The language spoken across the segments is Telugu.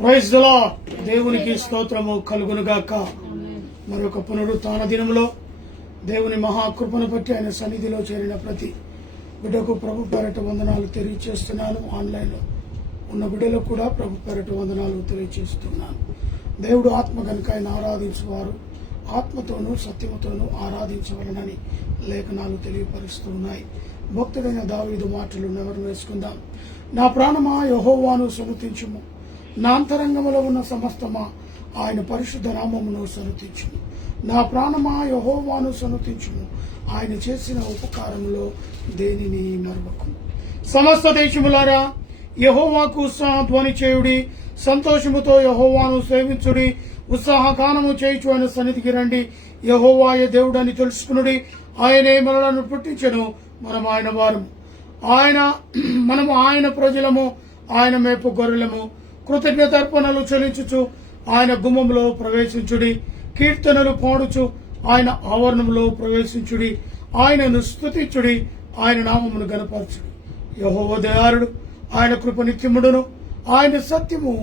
Praise the lord. దేవునికి స్తోత్రము కలుగునుగాక. మరొక పునరుత్థాన దినములో దేవుని మహాకృపను బట్టి ఆయన సన్నిధిలో చేరిన ప్రతి బిడ్డకు ప్రభు పేరట వందనాలు తెలియజేస్తున్నాను. ఆన్లైన్లో ఉన్న బిడ్డలకు కూడా ప్రభు పేరట వందనాలు తెలియజేస్తున్నాను. దేవుడు ఆత్మ కనుక ఆయన ఆరాధించువారు ఆత్మతోనూ సత్యముతోనూ ఆరాధించవలనని లేఖనాలు తెలియపరుస్తున్నాయి. భక్తుడైన దావీదు మాటలు నెవరు వేసుకుందాం. నా ప్రాణమా యెహోవాను సన్నుతించుము, నా అంతరంగములో ఉన్న సమస్తమా ఆయన పరిశుద్ధ నామమును సన్నుతించుము. నా ప్రాణమా యెహోవాను సన్నుతించుము, ఆయన చేసిన ఉపకారములో దేనిని మరువకు. సమస్త దేశములారా యెహోవాకు ఉత్సాహ ధ్వని చేయుడి, సంతోషముతో యెహోవాను సేవించుడి. ఉత్సాహగానము చేయుచు ఆయన సన్నిధికి రండి. యెహోవాయే దేవుడని తెలుసుకునుడి. ఆయనే మనలను పుట్టించెను, మనం ఆయన వారము. మనము ఆయన ప్రజలము, ఆయన మేపు గొర్రెలము. కృతజ్ఞతార్పణలు చెల్లించుచు ఆయన గుమ్మములో ప్రవేశించుడి. కీర్తనలు పాడుచు ఆయన ఆవరణంలో ప్రవేశించుడి. ఆయనను స్తుతించుడి, ఆయన నామమును గణపరచుడి. యెహోవా దయాళుడు, ఆయన కృప నిత్యముడును, ఆయన సత్యము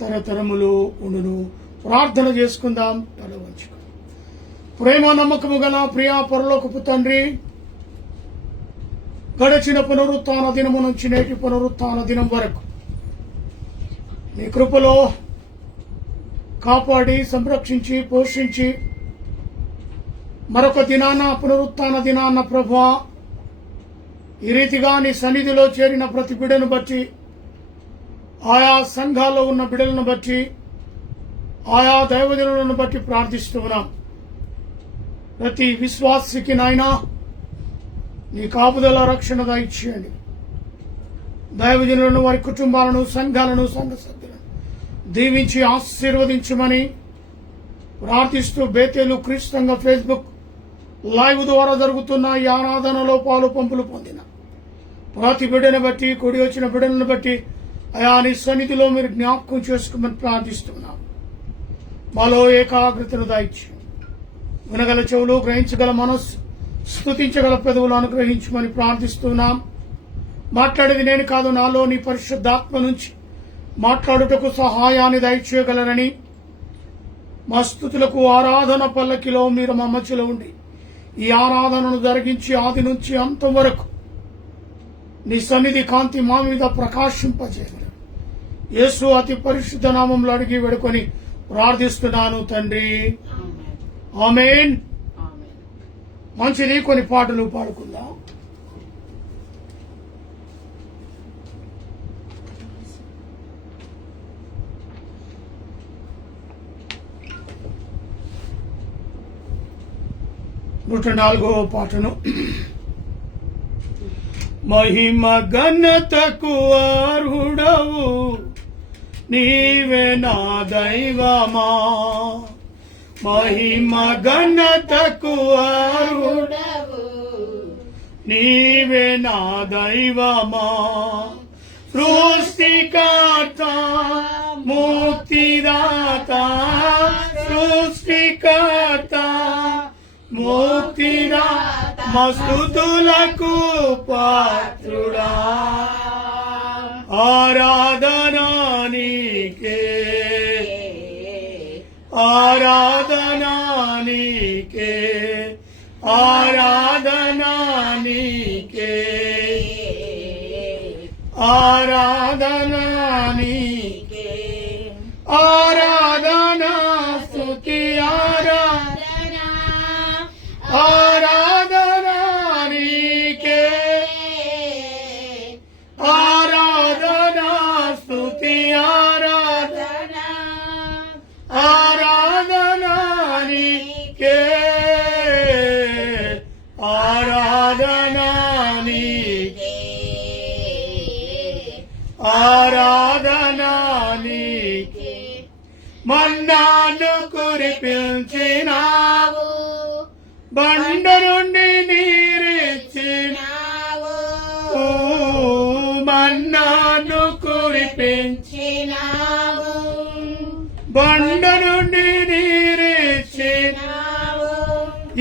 తరతరములు ఉండును. ప్రార్థన చేసుకుందాం. తల వంచుకుందాం. ప్రేమ నమ్మకము గల ప్రియా పరలోకపు తండ్రి, గడచిన పునరుత్థాన దినము నుంచి నేటి పునరుత్థాన దినం వరకు నీ కృపలో కాపాడి సంరక్షించి పోషించి మరొక దినాన పునరుత్థాన దినాన ప్రభువా ఈ రీతిగా నీ సన్నిధిలో చేరిన ప్రతి బిడ్డను బట్టి, ఆయా సంఘాల్లో ఉన్న బిడ్డలను బట్టి, ఆయా దైవజనులను బట్టి ప్రార్థిస్తున్నాం. ప్రతి విశ్వాసికి నాయనా నీ కాపుదల రక్షణ దయచేయండి. దైవజనులను, వారి కుటుంబాలను, సంఘాలను, సంఘ సభ్యులను దీవించి ఆశీర్వదించమని ప్రార్థిస్తూ బేతేలు క్రీస్తుగా ఫేస్బుక్ లైవ్ ద్వారా జరుగుతున్న ఈ ఆరాధనలో పాలు పంపులు పొందిన ప్రతి బిడ్డను బట్టి, కూడి వచ్చిన బిడ్డలను బట్టి అయా నీ సన్నిధిలో మీరు జ్ఞాపకం చేసుకోమని ప్రార్థిస్తున్నాం. మాలో ఏకాగ్రతను దాయిచ్చి వినగల చెవులు, గ్రహించగల మనస్సు, స్తుతించగల పెదవులు అనుగ్రహించమని ప్రార్థిస్తున్నాం. మాట్లాడేది నేను కాదు, నాలో నీ పరిశుద్ధాత్మ నుంచి మాట్లాడుటకు సహాయాన్ని దయచేయగలరని, మా స్తుతులకు ఆరాధన పల్లకిలో మీరు మా మధ్యలో ఉండి ఈ ఆరాధనను జరిగించి ఆది నుంచి అంతం వరకు నీ సన్నిధి కాంతి మా మీద ప్రకాశింపజేయగలరు. యేసు అతి పరిశుద్ధ నామంలో అడిగి వేడుకొని ప్రార్థిస్తున్నాను తండ్రి, ఆమేన్. మంచిది, కొన్ని పాటలు పాడుకుందాం. నూట 4వ పాటను. మహిమ ఘనతకు అర్హుడవు నీవే నా దైవమా, మహిమ ఘనతకు అర్హుడవు నీవే నా దైవమా. సృష్టికర్త ముక్తిదాత, సృష్టికర్త ముక్తిదాత, మస్తుతులకు పాత్రుడా, ఆరాధనా నీకే, ఆరాధనా నీకే, ఆరాధనా నీకే, ఆరాధనా నీకే, ఆరాధనా స్తుతి ఆరాధనా, ఆరాధనా నీకే, ఆరాధనా స్తుతి ఆరాధనా, ఆరాధనా నీకే, ఆరాధనా నీకే, ఆరాధనా నీకే. మన్నాను కురిపించినావు, బండ నుండి నీరిచ్చినావు, మన్నాను కురిపించినావు, బండ నుండి నీరిచ్చినావు.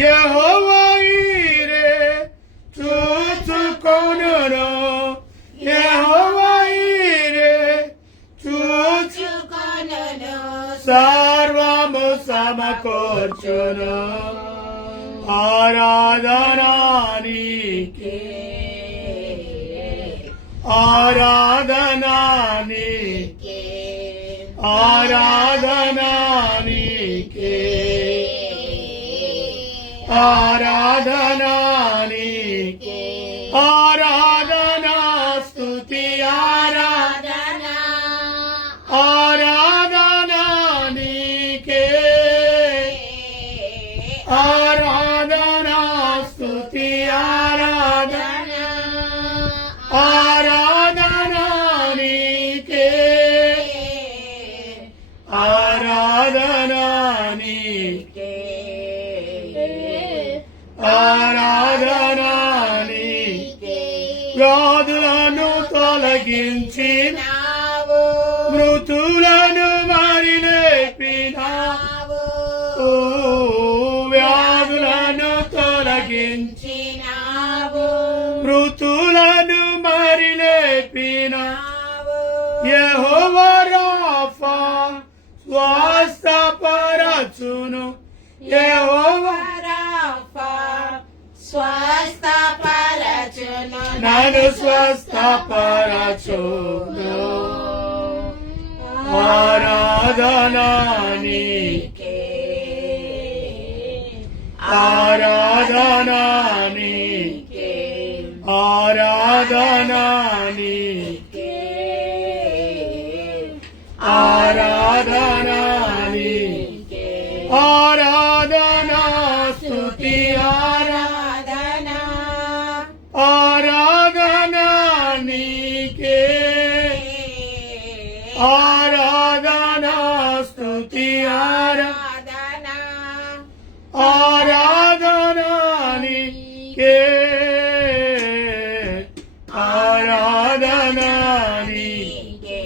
యెహోవా ఈరే చూచుకొనును, యెహోవా ఈరే చూచుకొనును, సర్వము సమకూర్చును ఆరాధనా నీకే ఆరాధనా నీకే ఆరాధనా నీకే ఆరాధనా నీకే ఆరాధనా స్తుతి ఆరాధనా ఆరాధనా నీకే ఆరాధనా స్తుతి ఆరాధనా ఆరాధనా నీకే ఆరాధనా నీకే ఆరాధనా నీకే వ్యాధులను తొలగించినావు మృతులను మరి లేపినావు వ్యాధులను తొలగించినావు మృతులను మరి లేపినావు యెహోవా రాఫా స్వస్థపరచును యెహోవా స్వస్థపరచును నన్ను స్వస్థపరచును ఆరాధనా నీకే ఆరాధనా నీకే ఆరాధనా నీకే ఆరాధనా నీకే ఆరాధనా స్తుతి ఆరాధనా ఆరాధనా నీకే ఆరాధనా స్తుతి ఆరాధనా ఆరాధనా నీకే ఆరాధనా నీకే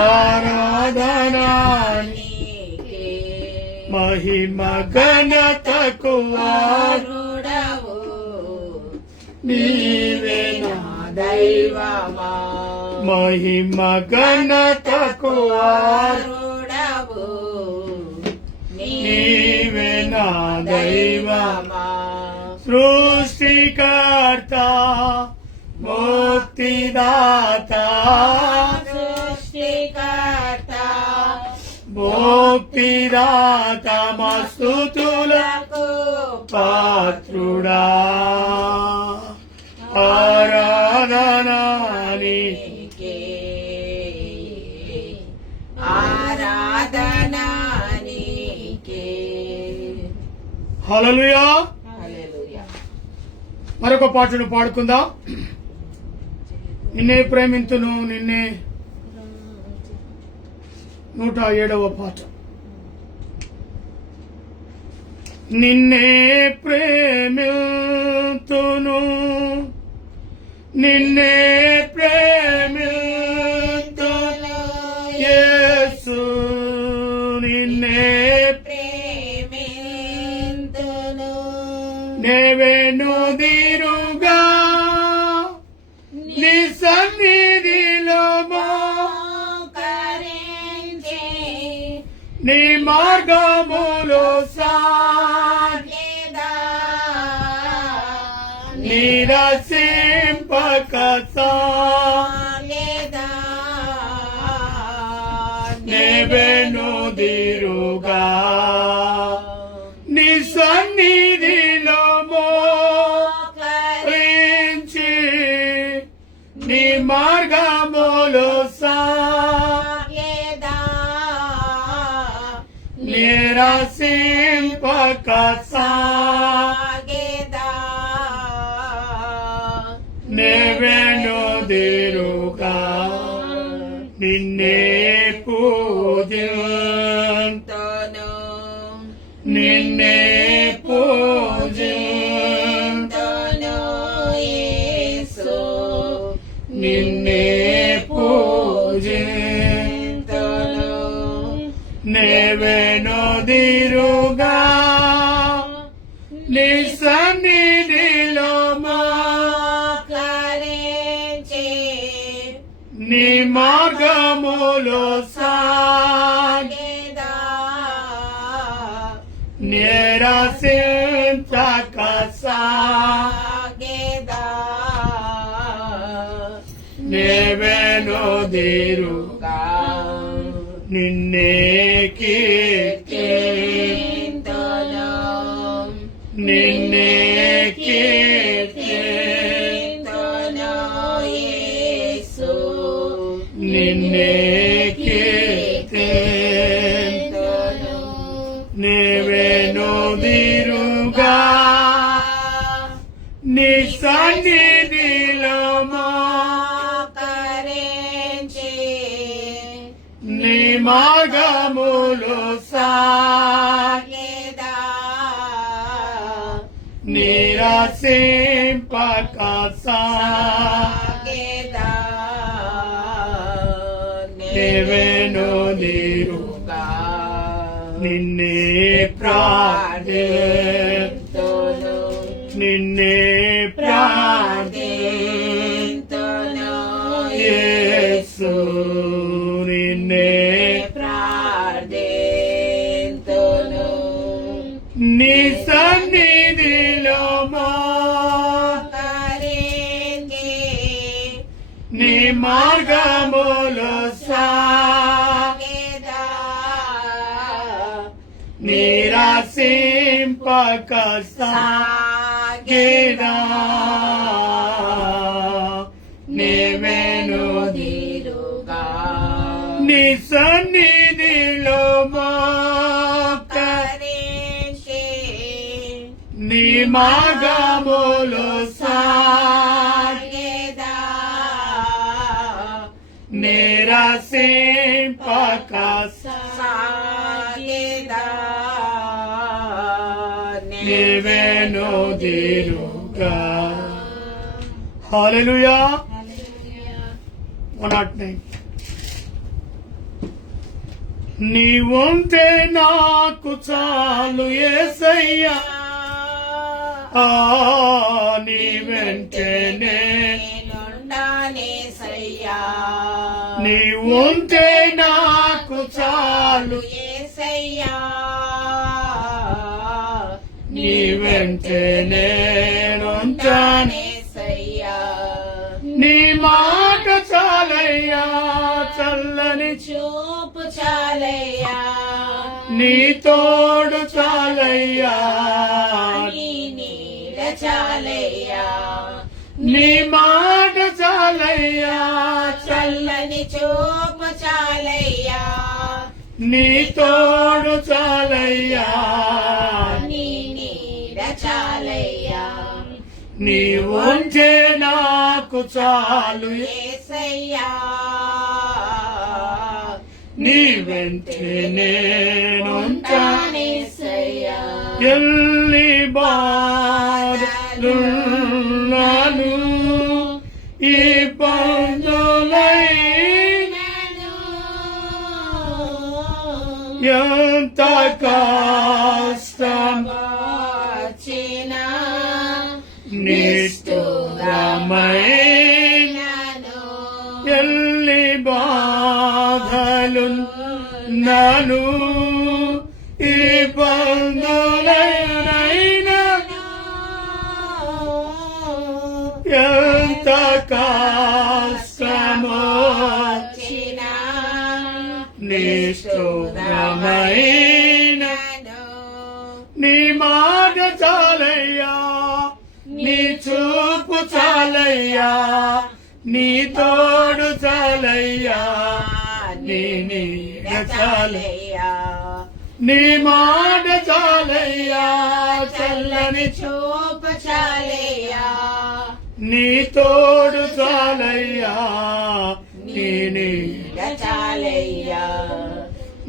ఆరాధనా నీకే మహిమ ఘనతకు వారుడవు నీవే నా దైవమా మహిమ ఘనతకు వారుడవు నీవే నా దైవమా దైవమా సృష్టికర్త ముక్తిదాత సృష్టికర్త ముక్తిదాత మస్తుతుల లకు పాత్రుడా ఆరాధనా నీకే ఆరాధనా నీకే హల్లెలూయా హల్లెలూయా మరొక పాటను పాడుకుందాం నిన్నే ప్రేమింతును నిన్నే 107వ పాట నిన్నే ప్రేమింతును నిన్నే ప్రేమింతును యేసు నిన్నే ప్రేమింతును నేవెనుదిరుగా నీ సన్నిధిలో మోకరించి నీ మార్గములో లేదా నిరసింపక లేదా నేవెనుదిరుగా నీ సన్నిధిలో మోకరించి నీ మార్గములో లేదా నిరసింపక సాగేదా నేవెనుదిరుగా నిన్నే పూజింతును నిన్నే పూజింతును యేసు నిన్నే పూజింతును నేవెనుదిరుగా నీ సన్నిధిలో మోకరించి నీ నీ మార్గములో సాగేదా నిరసించక సాగేదా నీవెనుదిరుగా నిన్నే కీర్తింతును నిన్నే కీర్తింతును యేసు నిన్నే కీర్తింతును నీవెనుదిరుగా నీ సన్నిధిలో మోకరించి నీ మార్గములో సాగేదా నిరసింపక సాగేదా నీవెనుదిరుగా నిన్నే ప్రార్థింతును నిన్నే ప్రార్థింతును యేసు నిన్నే ప్రార్థింతును నీ సన్నిధిలో మోకరించి నీ మార్గములో సాగేదా నిరసింపక సాగేదా నీవెనుదిరుగా నీ సన్నిధిలో మోకరించి నీ మార్గములో సాగేదా నిరసింపక సాగేదా నీవెనుదిరుగా హల్లెలూయా 109 నీ ఉంటే నాకు చాలు యేసయ్యా ఆ నీ వెంటనే నేనుండానేసయ్యా నీ ఉంటే నాకు చాలు యేసయ్యా నీ వెంటనే ఉంటాను నేసయ్యా నీ మాట చాలయ్యా చల్లని చూపు చాలయ్యా నీ తోడు చాలయ్యా నీ నీడ చాలయ్యా నీ మాట చాలయ్యా చల్లని చూపు చాలయ్యా నీ తోడు చాలయ్యా నీ నీడ చాలయ్యా నీ ఉంటే నాకు చాలు యేసయ్యా నీ వెంటే నేనుంటా ఉంటానేసయ్యా ఎల్లి బాధలున్నాను ఇబ్బందులైనా ఎంత కష్టం వచ్చినా నిష్ఠురమైన ఎల్లి బాధలు నను ఇబ్బందులైనా ఎంత కష్టమో నిష్ఠురమైన నీ మాట చాలయ్యా నీ చూపు చాలయ్యా నీ తోడు చాలయ్యా నీ నీడ చాలయ్యా నీ మాట చాలయ్యా చల్లని చూపు చాలయ్యా నీ తోడు చాలయ్యా నీ నీడ చాలయ్యా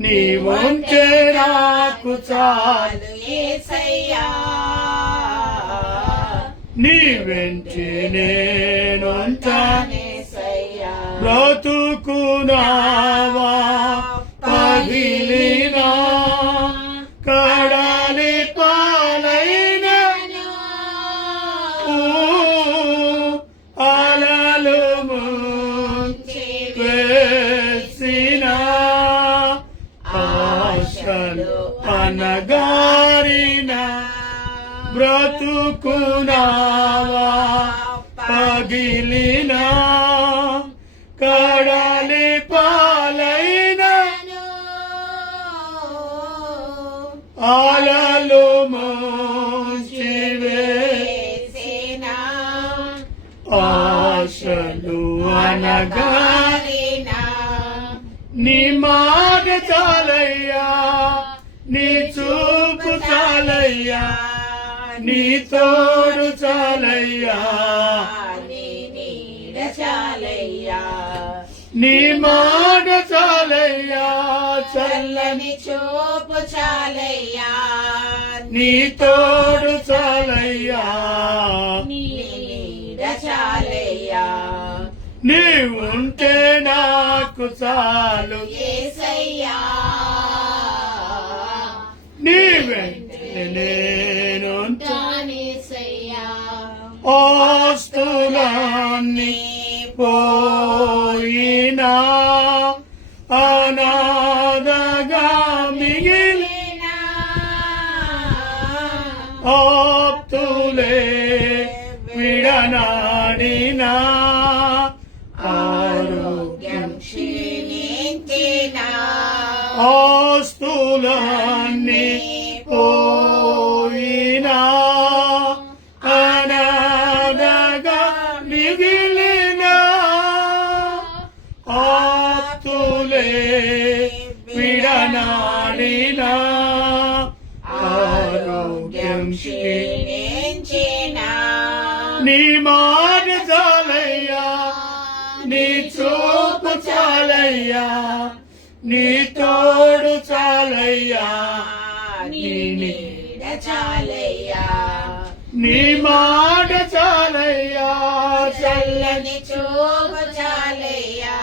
నీ ఉంటే నాకు చాలు చాలు యేసయ్యా నీ వెంటే నేనుంటా నేసయ్యా బ్రతుకునావా పగిలినా కడాలి పాలైన అలలు ముంచి అనగారిన బ్రతుకునావా పగిలిన కడలి పాలైన అలలు ముంచివేసిన ఆశలు అనగా నీ మాట చాలయ్యా, నీ చూపు చాలయ్యా, నీ తోడు చాలయ్యా, చాలయ్యా, నీ మాట చాలయ్యా, చల్లని చూపు చాలయ్యా, నీ తోడు చాలయ్యా, నీ నీడ చాలయ్యా, నీవుంటే నాకు చాలు యేసయ్యా, నీ వెంటే నేనుంటా యేసయ్యా, ఆస్తులన్నీ పోయినా అనాథగా మిగిలిన ఆప్తులే విడనాడినా ఆరోగ్యం క్షీణించిన ఆస్తులన్నీ పోయినా అనాథగా మిగిలిన ఆప్తులే విడనాడిన ఆరోగ్యం క్షీణించిన నీ మాట చాలయ్యా, నీ చూపు చాలయ్యా, నీ తోడు చాలయ్యా, నీ నీడ చాలయ్యా, నీ మాట చాలయ్యా, చల్లని చూపు చాలయ్యా,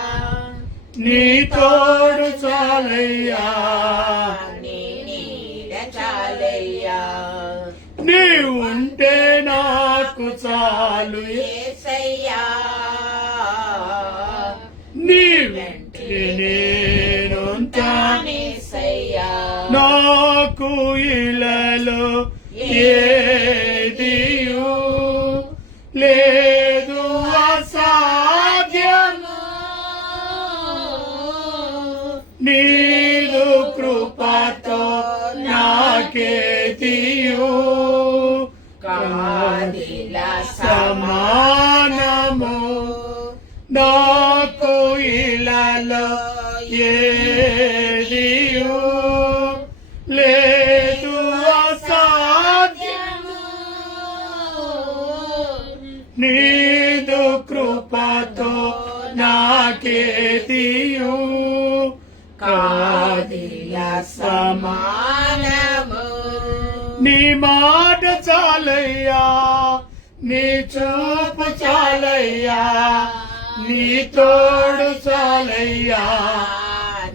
నీ తోడు చాలయ్యా, నీ నీడ చాలయ్యా, నీవుంటే నాకు చాలు యేసయ్యా, నీ వెంటే నేనుంటా యేసయ్యా, నాకు ఇలలో ఏదియు లేదు అసాధ్యము, నీదు కృపతో నాకేదియు కాదిల సమానము, నాకు ఇలలో ఏదియు లేదు అసాధ్యము, నీదు కృపతో నాకేదియు కాదిల సమానము, నీ మాట చాలయ్యా, నీ చూపు చాలయ్యా, నీ తోడు చాలయ్యా,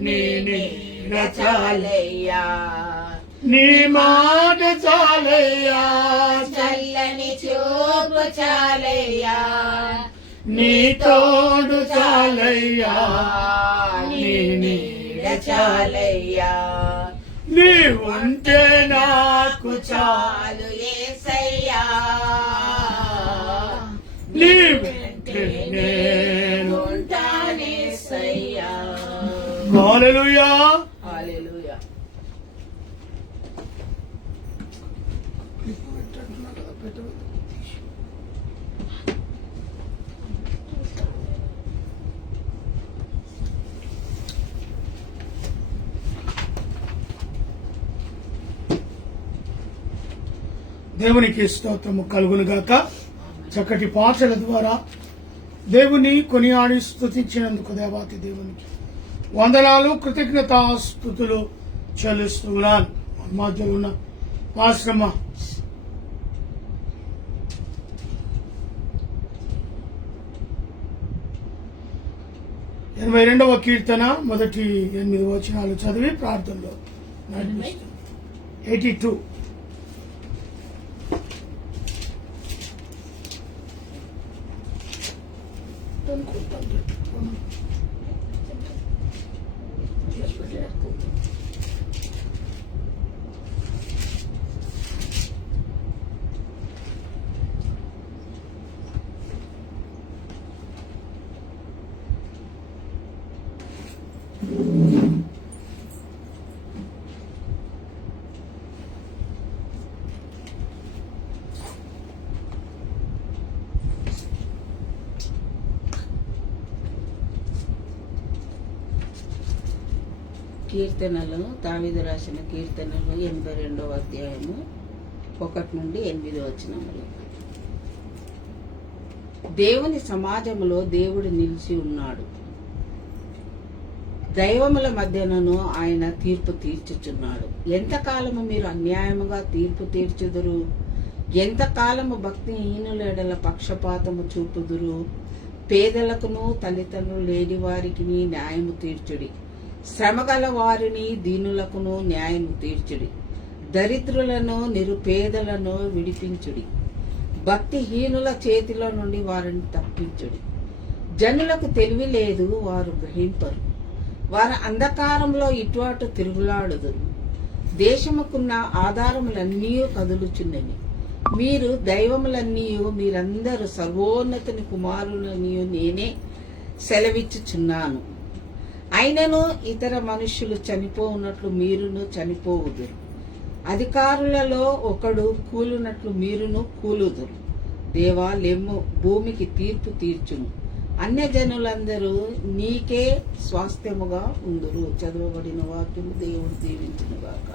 నీ నీడ చాలయ్యా, నీ మాట చాలయ్యా, చల్లని చూపు చాలయ్యా, నీ తోడు చాలయ్యా, నీ నీడ చాలయ్యా, నీవుంటే నాకు చాలు యేసయ్యా, నీ వెంటే నేను ఉంటానేసయ్యా. హల్లెలూయా. హల్లెలూయా. దేవునికి స్తోత్రము కలుగునుగాక. చక్కటి పాటల ద్వారా దేవుని కొనియాడి స్తుతించినందుకు దేవాతి దేవునికి వందనాలు, కృతజ్ఞతాస్తుతులు చెల్లిస్తున్నాను. మధ్యలో ఉన్న ఆశ్రమ 82వ కీర్తన మొదటి 8 వచనాలు చదివి ప్రార్థనలో నడిపిస్తాం. 82 82 కీర్తనలు, దావీదు రాసిన కీర్తనలు 82వ అధ్యాయము 1 నుండి 8 వచనములు. దేవుని సమాజములో దేవుడు నిలిచి ఉన్నాడు, దైవముల మధ్యనను ఆయన తీర్పు తీర్చుచున్నాడు. ఎంతకాలము మీరు అన్యాయముగా తీర్పు తీర్చుదురు? ఎంతకాలము భక్తిహీనుల ఎడల పక్షపాతము చూపుదురు? పేదలకును తల్లిదండ్రులు లేని వారికి న్యాయము తీర్చుడి, శ్రమగల వారిని దీనులకును న్యాయము తీర్చుడి, దరిద్రులను నిరుపేదలను విడిపించుడి, భక్తిహీనుల చేతిలో నుండి వారిని తప్పించుడి. జనులకు తెలివి లేదు, వారు గ్రహింపరు, వారు అంధకారంలో ఇటు అటు తిరుగులాడుదురు. దేశముకున్న ఆధారములన్నీ కదులుచున్నవి. మీరు దైవములన్నీ, మీరందరూ సర్వోన్నతుని కుమారులని నేనే సెలవిచ్చుచున్నాను. అయినను ఇతర మనుష్యులు చనిపోవునట్లు మీరును చనిపోవుదురు, అధికారులలో ఒకడు కూలునట్లు మీరును కూలుదురు. దేవా లెమ్ము, భూమికి తీర్పు తీర్చును, అన్యజనులందరూ నీకే స్వాస్థ్యముగా ఉందురు. చదవబడిన వాక్యము దేవుడు దీవించునుగాక.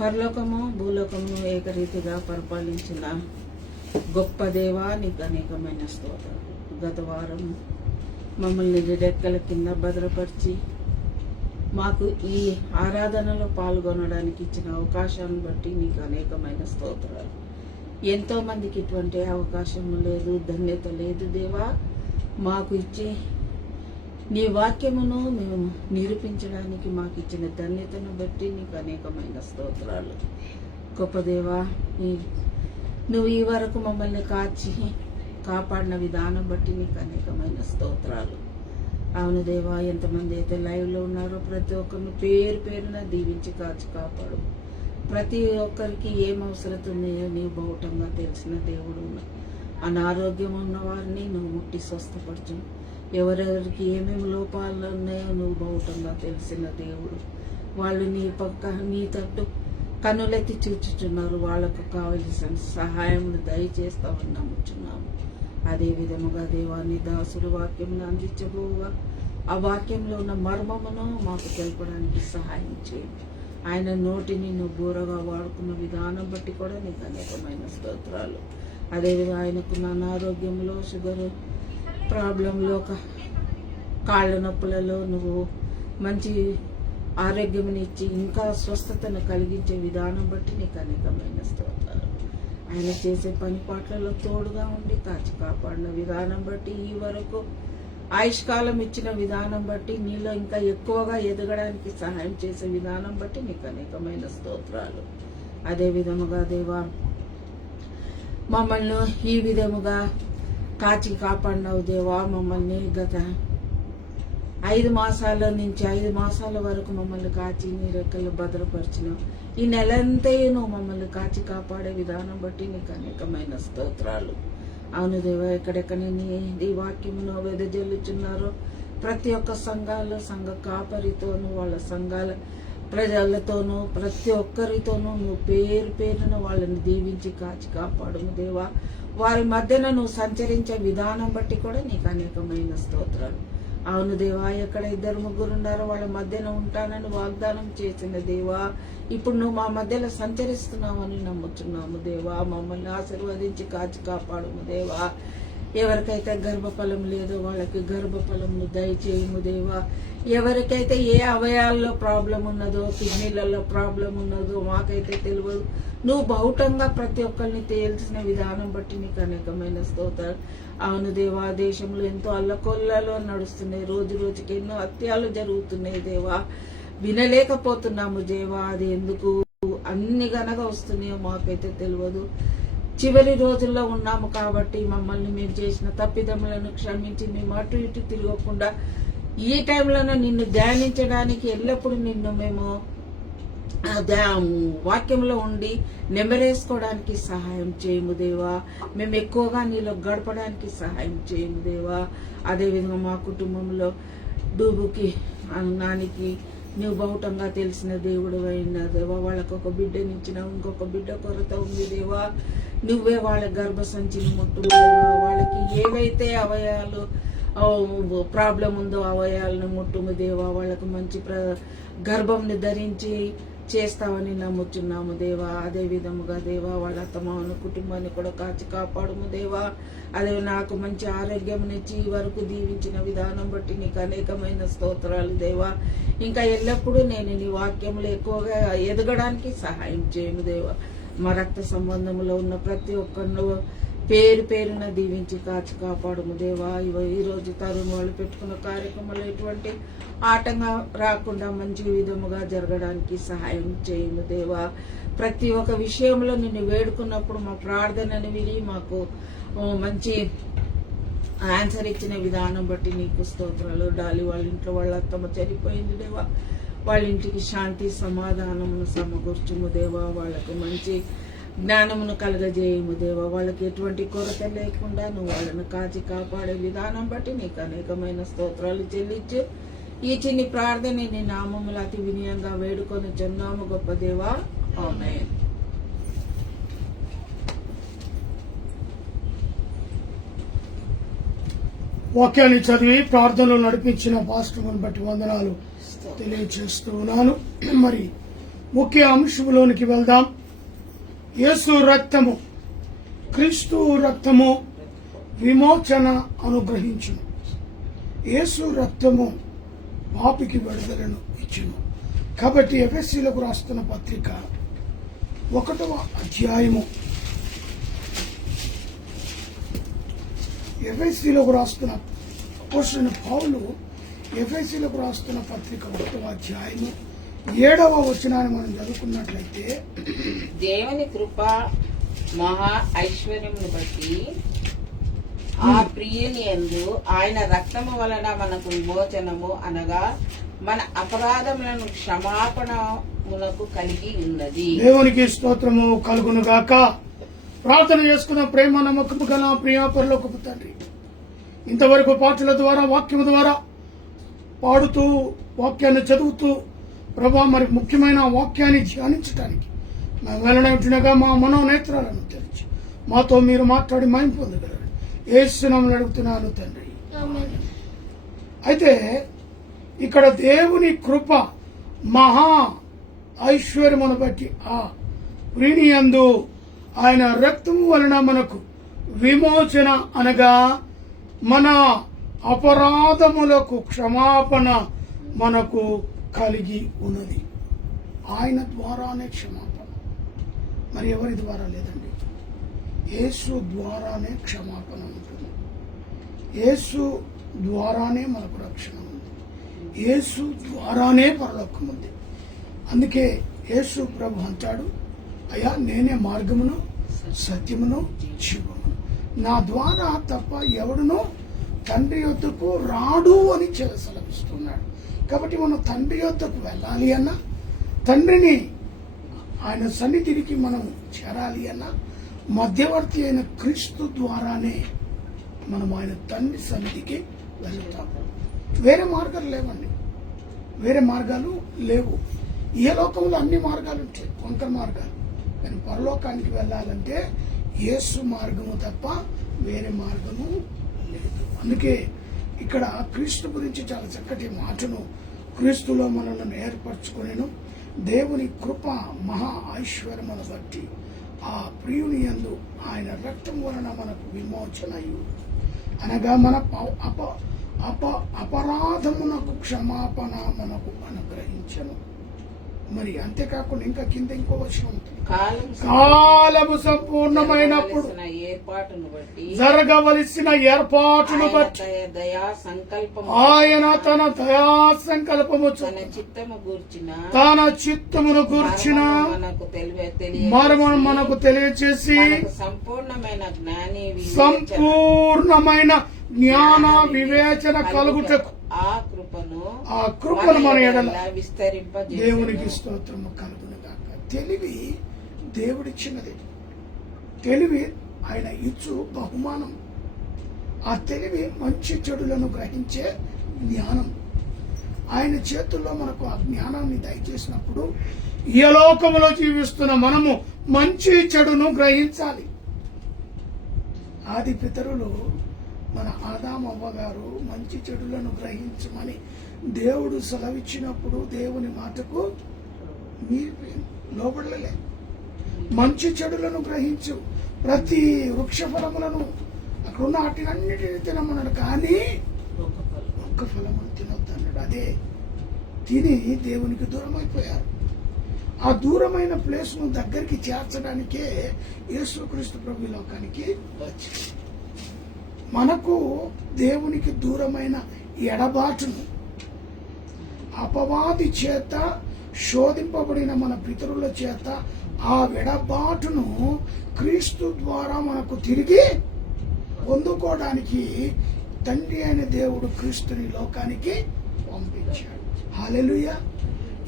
పరలోకము భూలోకము ఏకరీతిగా పరిపాలించిన గొప్ప దేవా, నీకు అనేకమైన స్తోత్రాలు. గత వారం మమ్మల్ని రెక్కల కింద భద్రపరిచి మాకు ఈ ఆరాధనలో పాల్గొనడానికి ఇచ్చిన అవకాశాన్ని బట్టి నీకు అనేకమైన స్తోత్రాలు. ఎంతో మందికి ఇటువంటి అవకాశం లేదు, ధన్యత లేదు దేవా. మాకు ఇచ్చే నీ వాక్యమును మేము నిరూపించడానికి మాకు ఇచ్చిన ధన్యతను బట్టి నీకు అనేకమైన స్తోత్రాలు. గొప్ప దేవా, నువ్వు ఈ వరకు మమ్మల్ని కాపాడిన విధానం బట్టి నీకు అనేకమైన స్తోత్రాలు. అవును దేవా, ఎంతమంది అయితే లైవ్లో ఉన్నారో ప్రతి ఒక్కరిని పేరు పేరున దీవించి కాపాడు. ప్రతి ఒక్కరికి ఏం అవసరం ఉన్నాయో నీవు బహుటంగా తెలిసిన దేవుడు. అనారోగ్యం ఉన్న వారిని నువ్వు ముట్టి స్వస్థపరచు. ఎవరెవరికి ఏమేమి లోపాలు ఉన్నాయో నువ్వు బహుటంగా తెలిసిన దేవుడు. వాళ్ళు నీ తట్టు కన్నులెత్తి చూచుచున్నారు. వాళ్లకు కావలసిన సహాయం దయచేస్తామని నమ్ముచున్నాము. అదే విధముగా దేవాన్ని దాసుడు వాక్యం అందించబోగా ఆ వాక్యంలో ఉన్న మర్మమును మాకు తెలపడానికి సహాయం చేయండి. ఆయన నోటిని నువ్వు బూరగా వాడుకున్న విధానం బట్టి కూడా నీకు అనేకమైన స్తోత్రాలు. అదేవిధంగా ఆయనకున్న అనారోగ్యంలో, షుగర్ ప్రాబ్లంలో, కాళ్ళ నొప్పులలో నువ్వు మంచి ఆరోగ్యమునిచ్చి ఇంకా స్వస్థతను కలిగించే విధానం బట్టి నీకు అనేకమైన స్తోత్రాలు. ఆయన చేసే పని పాటలలో తోడుగా ఉండి కాపాడిన విధానం బట్టి, ఈ వరకు ఆయుష్కాలం ఇచ్చిన విధానం బట్టి, నీలో ఇంకా ఎక్కువగా ఎదగడానికి సహాయం చేసే విధానం బట్టి నీకు అనేకమైన స్తోత్రాలు. అదే విధముగా దేవా, మమ్మల్ని ఈ విధముగా కాపాడినావు దేవా. మమ్మల్ని గత 5 మాసాల నుంచి 5 మాసాల వరకు మమ్మల్ని కాచి నీ రెక్కలు భద్రపరిచినావు. ఈ నెలంతయు నువ్వు మమ్మల్ని కాపాడే విధానం బట్టి నీకు అనేకమైన స్తోత్రాలు. అవును దేవా, ఎక్కడెక్కడ నీ వాక్యమును వెదజల్లుచున్నారో ప్రతి ఒక్క సంఘ కాపరితోనూ, వాళ్ళ సంఘాల ప్రజలతోనూ, ప్రతి ఒక్కరితోనూ నువ్వు పేరు పేరున వాళ్ళని దీవించి కాపాడుము దేవా. వారి మధ్యన నువ్వు సంచరించే విధానం బట్టి కూడా నీకు అనేకమైన స్తోత్రాలు. అవును దేవా, ఎక్కడ 2-3 ఉన్నారో వాళ్ళ మధ్యన ఉంటానని వాగ్దానం చేసిన దేవా, ఇప్పుడు నువ్వు మా మధ్యలో సంచరిస్తున్నావని నమ్ముతున్నాము దేవా. మమ్మల్ని ఆశీర్వదించి కాపాడుము దేవా. ఎవరికైతే గర్భఫలం లేదో వాళ్ళకి గర్భఫలంను దయచేయము దేవా. ఎవరికైతే ఏ అవయాల్లో ప్రాబ్లం ఉన్నదో, కిడ్నీలలో ప్రాబ్లం ఉన్నదో మాకైతే తెలియదు. నువ్వు బహుటంగా ప్రతి ఒక్కరిని తేల్చిన విధానం బట్టి నీకు అనేకమైన స్తోత్రాలు. అవును దేవా, దేశంలో ఎంతో అల్లకొల్లలో నడుస్తున్నాయి. రోజు రోజుకి ఎన్నో హత్యలు జరుగుతున్నాయి దేవా. వినలేకపోతున్నాము దేవా. అది ఎందుకు అన్ని గనగా వస్తున్నాయో మాకైతే తెలియదు. చివరి రోజుల్లో ఉన్నాము కాబట్టి మమ్మల్ని మేము చేసిన తప్పిదములను క్షమించి మేము అటు ఇటు తిరగకుండా ఈ టైంలోనే నిన్ను ధ్యానించడానికి ఎల్లప్పుడూ నిన్ను మేము వాక్యంలో ఉండి నెమరేసుకోవడానికి సహాయం చేయము దేవా. మేము ఎక్కువగా నీలో గడపడానికి సహాయం చేయము దేవా. అదేవిధంగా మా కుటుంబంలో డూబుకి నానికి నువ్వు బహుటంగా తెలిసిన దేవుడు అయిన దేవా. వాళ్ళకు ఒక బిడ్డనిచ్చిన, ఇంకొక బిడ్డ కొరత ఉంది దేవా. నువ్వే వాళ్ళ గర్భసంచిని ముట్టు దేవా. వాళ్ళకి ఏవైతే అవయాలు ప్రాబ్లం ఉందో అవయాలను ముట్టుము దేవా. వాళ్ళకు మంచి గర్భంని ధరించి చేస్తామని నమ్ముచున్నాము దేవా. అదే విధముగా దేవా వాళ్ళ అత్తమామల కుటుంబాన్ని కూడా కాచి కాపాడుము దేవా. అదే నాకు మంచి ఆరోగ్యంనిచ్చి ఈ వరకు దీవించిన విధానం బట్టి నీకు అనేకమైన స్తోత్రాలు దేవా. ఇంకా ఎల్లప్పుడూ నేను నీ వాక్యంలో ఎక్కువగా ఎదగడానికి సహాయం చేయము దేవా. మా రక్త సంబంధంలో ఉన్న ప్రతి ఒక్కరిను పేరు పేరున దీవించి కాచి కాపాడుము దేవా. ఈ రోజు తరుణ్ వాళ్ళు పెట్టుకున్న కార్యక్రమాలు ఎటువంటి ఆటంగా రాకుండా మంచి విధముగా జరగడానికి సహాయం చేయము దేవా. ప్రతి ఒక్క విషయంలో నిన్ను వేడుకున్నప్పుడు మా ప్రార్థనని విని మాకు మంచి ఆన్సర్ ఇచ్చిన విధానం బట్టి నీకు స్తోత్రాలు. డాలి వాళ్ళ ఇంట్లో వాళ్ళ అత్తమ్మ చనిపోయింది దేవా. వాళ్ళ ఇంటికి శాంతి సమాధానమును సమకూర్చుము దేవా. వాళ్ళకు మంచి జ్ఞానమును కలగజేయము దేవా. వాళ్ళకి ఎటువంటి కొరత లేకుండా నువ్వు వాళ్ళను కాచి కాపాడే విధానం బట్టి నీకు అనేకమైన స్తోత్రాలు చెల్లించు. ఈ చిన్ని ప్రార్థన నీ నామములు అతి వినయంగా వేడుకొని చున్నాము గొప్ప దేవా. ఆమేన్. వాక్యాన్ని చదివి ప్రార్థనలు నడిపించిన పాస్టర్ని బట్టి వందనాలు తెలియజేస్తూ ఉన్నాను. మరి ముఖ్య అంశంలోనికి వెళ్దాం. యేసు రక్తము, క్రీస్తు రక్తము విమోచన అనుగ్రహించును. యేసు రక్తము పాపికి విడుదలను ఇచ్చును. కాబట్టి ఎఫెసీలకు రాస్తున్న పత్రిక 1వ అధ్యాయము, ఎఫెసీలకు రాస్తున్న అపోస్తలుడైన పౌలు ఎఫెసీలకు రాస్తున్న పత్రిక 1వ అధ్యాయము 7వ వచనాన్ని మనం చదువుకున్నట్లయితే, దేవుని కృప మహా ఐశ్వర్యమును బట్టి ఆ ప్రియుని యందు ఆయన రక్తము వలన మనకు విమోచనము అనగా మన అపరాధములను క్షమాపణమునకు కలిగి ఉన్నది. దేవునికి స్తోత్రము కలుగును గాక. ప్రార్థన చేసుకున్న ప్రేమ నమ్మకము గల ప్రియ పరలోకపు తండ్రి, ఇంతవరకు పాటల ద్వారా వాక్యము ద్వారా పాడుతూ వాక్యాన్ని చదువుతూ ప్రభా మరి ముఖ్యమైన వాక్యాన్ని ధ్యానించడానికి మేము వెళ్ళనట్టుగా మా మనోనేత్రాలను తెరిచి మాతో మీరు మాట్లాడి మహిమ పొందగలరు. యేసునామములో అడుగుతున్నాను తండ్రి. అయితే ఇక్కడ దేవుని కృప మహా ఐశ్వర్యమును బట్టి ఆ ప్రీనియందు ఆయన రక్తము వలన మనకు విమోచన అనగా మన అపరాధములకు క్షమాపణ మనకు కలిగి ఉన్నది. ఆయన ద్వారానే క్షమాపణ, మరి ఎవరి ద్వారా లేదండి. యేసు ద్వారానే క్షమాపణ ఉంటుంది. యేసు ద్వారానే మనకు రక్షణ ఉంది. యేసు ద్వారానే పరలోకం ఉంది. అందుకే యేసు ప్రభు అంటాడు, అయ్యా నేనే మార్గమును సత్యమును జీవమును, నా ద్వారా తప్ప ఎవడునో తండ్రి యొద్దకు రాడు అని సెలవిస్తున్నాడు. కాబట్టి మనం తండ్రి యొద్దకు వెళ్ళాలి అన్నా, తండ్రిని ఆయన సన్నిధికి మనం చేరాలి అన్నా మధ్యవర్తి అయిన క్రీస్తు ద్వారానే మనం ఆయన తండ్రి సన్నిధికి వెళ్తాం. వేరే మార్గాలు లేవండి, వేరే మార్గాలు లేవు. ఏ లోకంలో అన్ని మార్గాలు ఉంటాయి, వంకర మార్గాలు. కానీ పరలోకానికి వెళ్ళాలంటే యేసు మార్గము తప్ప వేరే మార్గము లేదు. అందుకే ఇక్కడ క్రీస్తు గురించి చాలా చక్కటి మాటను, క్రీస్తులో మనల్ని ఏర్పరచుకునేను దేవుని కృప మహా ఐశ్వర్యమును బట్టి ఆ ప్రియుని యందు ఆయన రక్తం వలన మనకు విమోచనయు అనగా మన అపరాధమునకు క్షమాపణ మనకు అనుగ్రహించను. మరి అంతేకాకుండా ఇంకా కింద ఇంకో వచనం ఉంటుంది, కాలము సంపూర్ణమైనప్పుడు జరగవలసిన ఏర్పాటును బట్టి ఆయన తన దయా సంకల్పము తన చిత్తమును గూర్చిన మనకు తెలియచేసి సంపూర్ణమైన జ్ఞాన వివేచన కలుగుటకు ఆ కృపను మన ఎడల దేవునికి స్తోత్రము కలుగును. తెలివి దేవుడిచ్చినది. తెలివి ఆయన ఇచ్చు బహుమానం. ఆ తెలివి మంచి చెడులను గ్రహించే జ్ఞానం. ఆయన చేతుల్లో మనకు ఆ జ్ఞానాన్ని దయచేసినప్పుడు ఈ లోకములో జీవిస్తున్న మనము మంచి చెడును గ్రహించాలి. ఆది పితరులు మన ఆదాము అవ్వ గారు మంచి చెడులను గ్రహించమని దేవుడు సెలవిచ్చినప్పుడు దేవుని మాటకు మీరు లోబడలే. మంచి చెడులను గ్రహించు, ప్రతి వృక్ష ఫలములను అక్కడున్న వాటినన్నిటిని తినమన్నాడు, కానీ ఒక్క ఫలమును తినొద్దన్నాడు. అదే తిని దేవునికి దూరం అయిపోయారు. ఆ దూరమైన ప్లేస్ ను దగ్గరికి చేర్చడానికే యేసుక్రీస్తు ప్రభు లోకానికి వచ్చింది. మనకు దేవునికి దూరమైన ఎడబాటును, అపవాది చేత శోధింపబడిన మన పితరుల చేత ఆ ఎడబాటును క్రీస్తు ద్వారా మనకు తిరిగి పొందుకోవడానికి తండ్రి అయిన దేవుడు క్రీస్తుని లోకానికి పంపించాడు. హల్లెలూయా.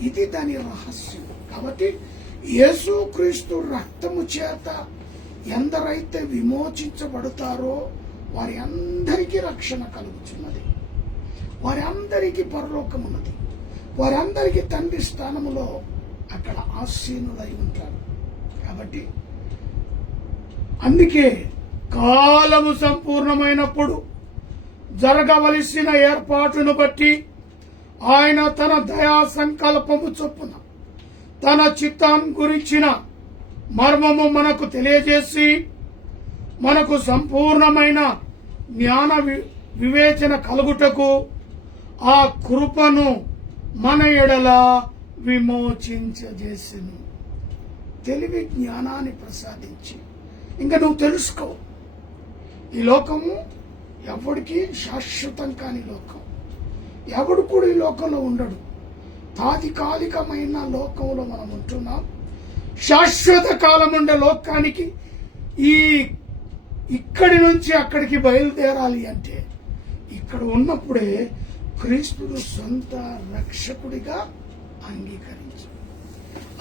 ఇది దాని రహస్యం. కాబట్టి యేసుక్రీస్తు రక్తము చేత ఎందరైతే విమోచించబడతారో వారి అందరికీ రక్షణ కలుగుతున్నది. వారి అందరికీ పరలోకమున్నది. వారందరికీ తండ్రి స్థానములో అక్కడ ఆసీనులై ఉంటారు. కాబట్టి అందుకే కాలము సంపూర్ణమైనప్పుడు జరగవలసిన ఏర్పాటును బట్టి ఆయన తన దయా సంకల్పము చొప్పున తన చిత్తాన్ని గురించిన మర్మము మనకు తెలియజేసి మనకు సంపూర్ణమైన జ్ఞాన వివేచన కలుగుటకు ఆ కృపను మన ఎడల విమోచించజేసెను. తెలివి జ్ఞానాన్ని ప్రసాదించి ఇంకా నువ్వు తెలుసుకో. ఈ లోకము ఎవడికి శాశ్వతం కాని లోకం. ఎవడు కూడా ఈ లోకంలో ఉండడు. తాత్కాలికమైన లోకంలో మనం ఉంటున్నాం. శాశ్వత కాలం ఉండే లోకానికి ఇక్కడి నుంచి అక్కడికి బయలుదేరాలి అంటే ఇక్కడ ఉన్నప్పుడే క్రీస్తుడు సొంత రక్షకుడిగా అంగీకరించు.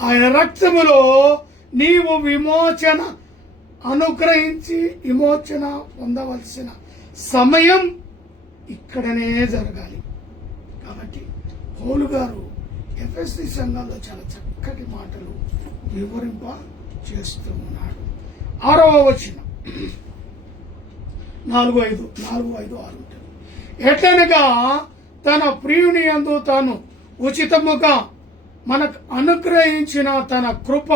ఆయన రక్తములో నీవు విమోచన అనుగ్రహించి విమోచన పొందవలసిన సమయం ఇక్కడనే జరగాలి. కాబట్టి పౌలు గారు ఎఫెసీ సంఘంలో చాలా చక్కటి మాటలు వివరింప చేస్తూ ఉన్నాడు. 6వ వచనం 4:5-6 ఉంటుంది. ఎట్లనగా తన ప్రియుని యందు తాను ఉచితముగా మనకు అనుగ్రహించిన తన కృప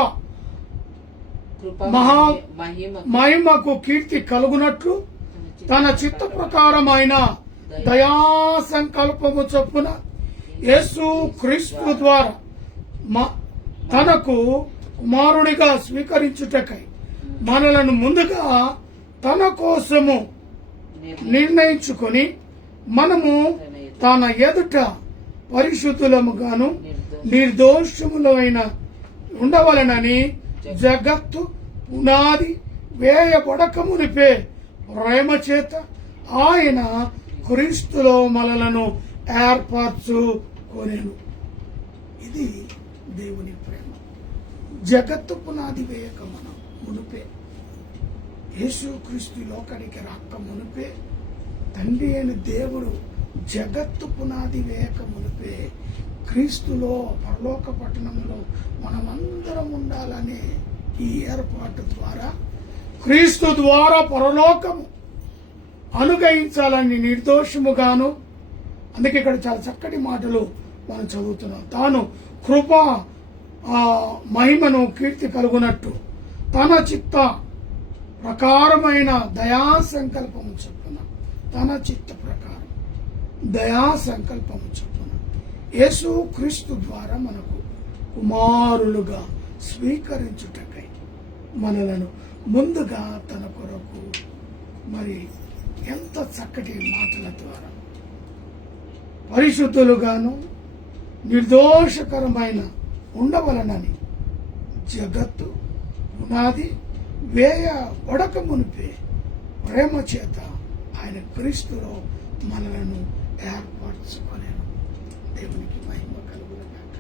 మహిమకు కీర్తి కలుగునట్లు తన చిత్త ప్రకారమైన దయా సంకల్పము చొప్పున యేసు క్రీస్తు ద్వారా తనకు కుమారునిగా స్వీకరించుటకై మనలను ముందుగా తన కోసము నిర్ణయించుకొని మనము తన ఎదుట పరిశుద్ధులముగాను నిర్దోషములైన ఉండవలనని జగత్తు పునాది వేయబడక మునిపే ప్రేమ చేత ఆయన క్రీస్తులో మనలను ఏర్పరచుకొనెను. ఇది దేవుని ప్రేమ. జగత్తు పునాది వేయక మనం మునిపే, యేసుక్రీస్తు లోకానికి రాక మునిపే, తండ్రి అయిన దేవుడు జగత్తు పునాది వేయక మునిపే క్రీస్తులో పరలోక పట్టణంలో మనమందరం ఉండాలనే ఈ ఏర్పాటు ద్వారా క్రీస్తు ద్వారా పరలోకము అనుగ్రహించాలని నిర్దోషముగాను. అందుకే ఇక్కడ చాలా చక్కటి మాటలు మనం చదువుతున్నాం. తాను కృప మహిమను కీర్తి కలుగునట్టు తన చిత్త ప్రకారమైన దయా సంకల్పము చొప్పున, తన చిత్త ప్రకారం దయా సంకల్పము చొప్పున యేసు క్రీస్తు ద్వారా మనకు కుమారులుగా స్వీకరించుటకై మనలను ముందుగా తన కొరకు మరి ఎంత చక్కటి మాటల ద్వారా పరిశుద్ధులుగాను నిర్దోషకరమైన ఉండవలనని జగత్తు పునాది వేయబడక మునిపే ప్రేమ చేత ఆయన క్రీస్తులో మనలను ఏర్పరచుకోలేను. దేవునికి మహిమ కలుగును గాక.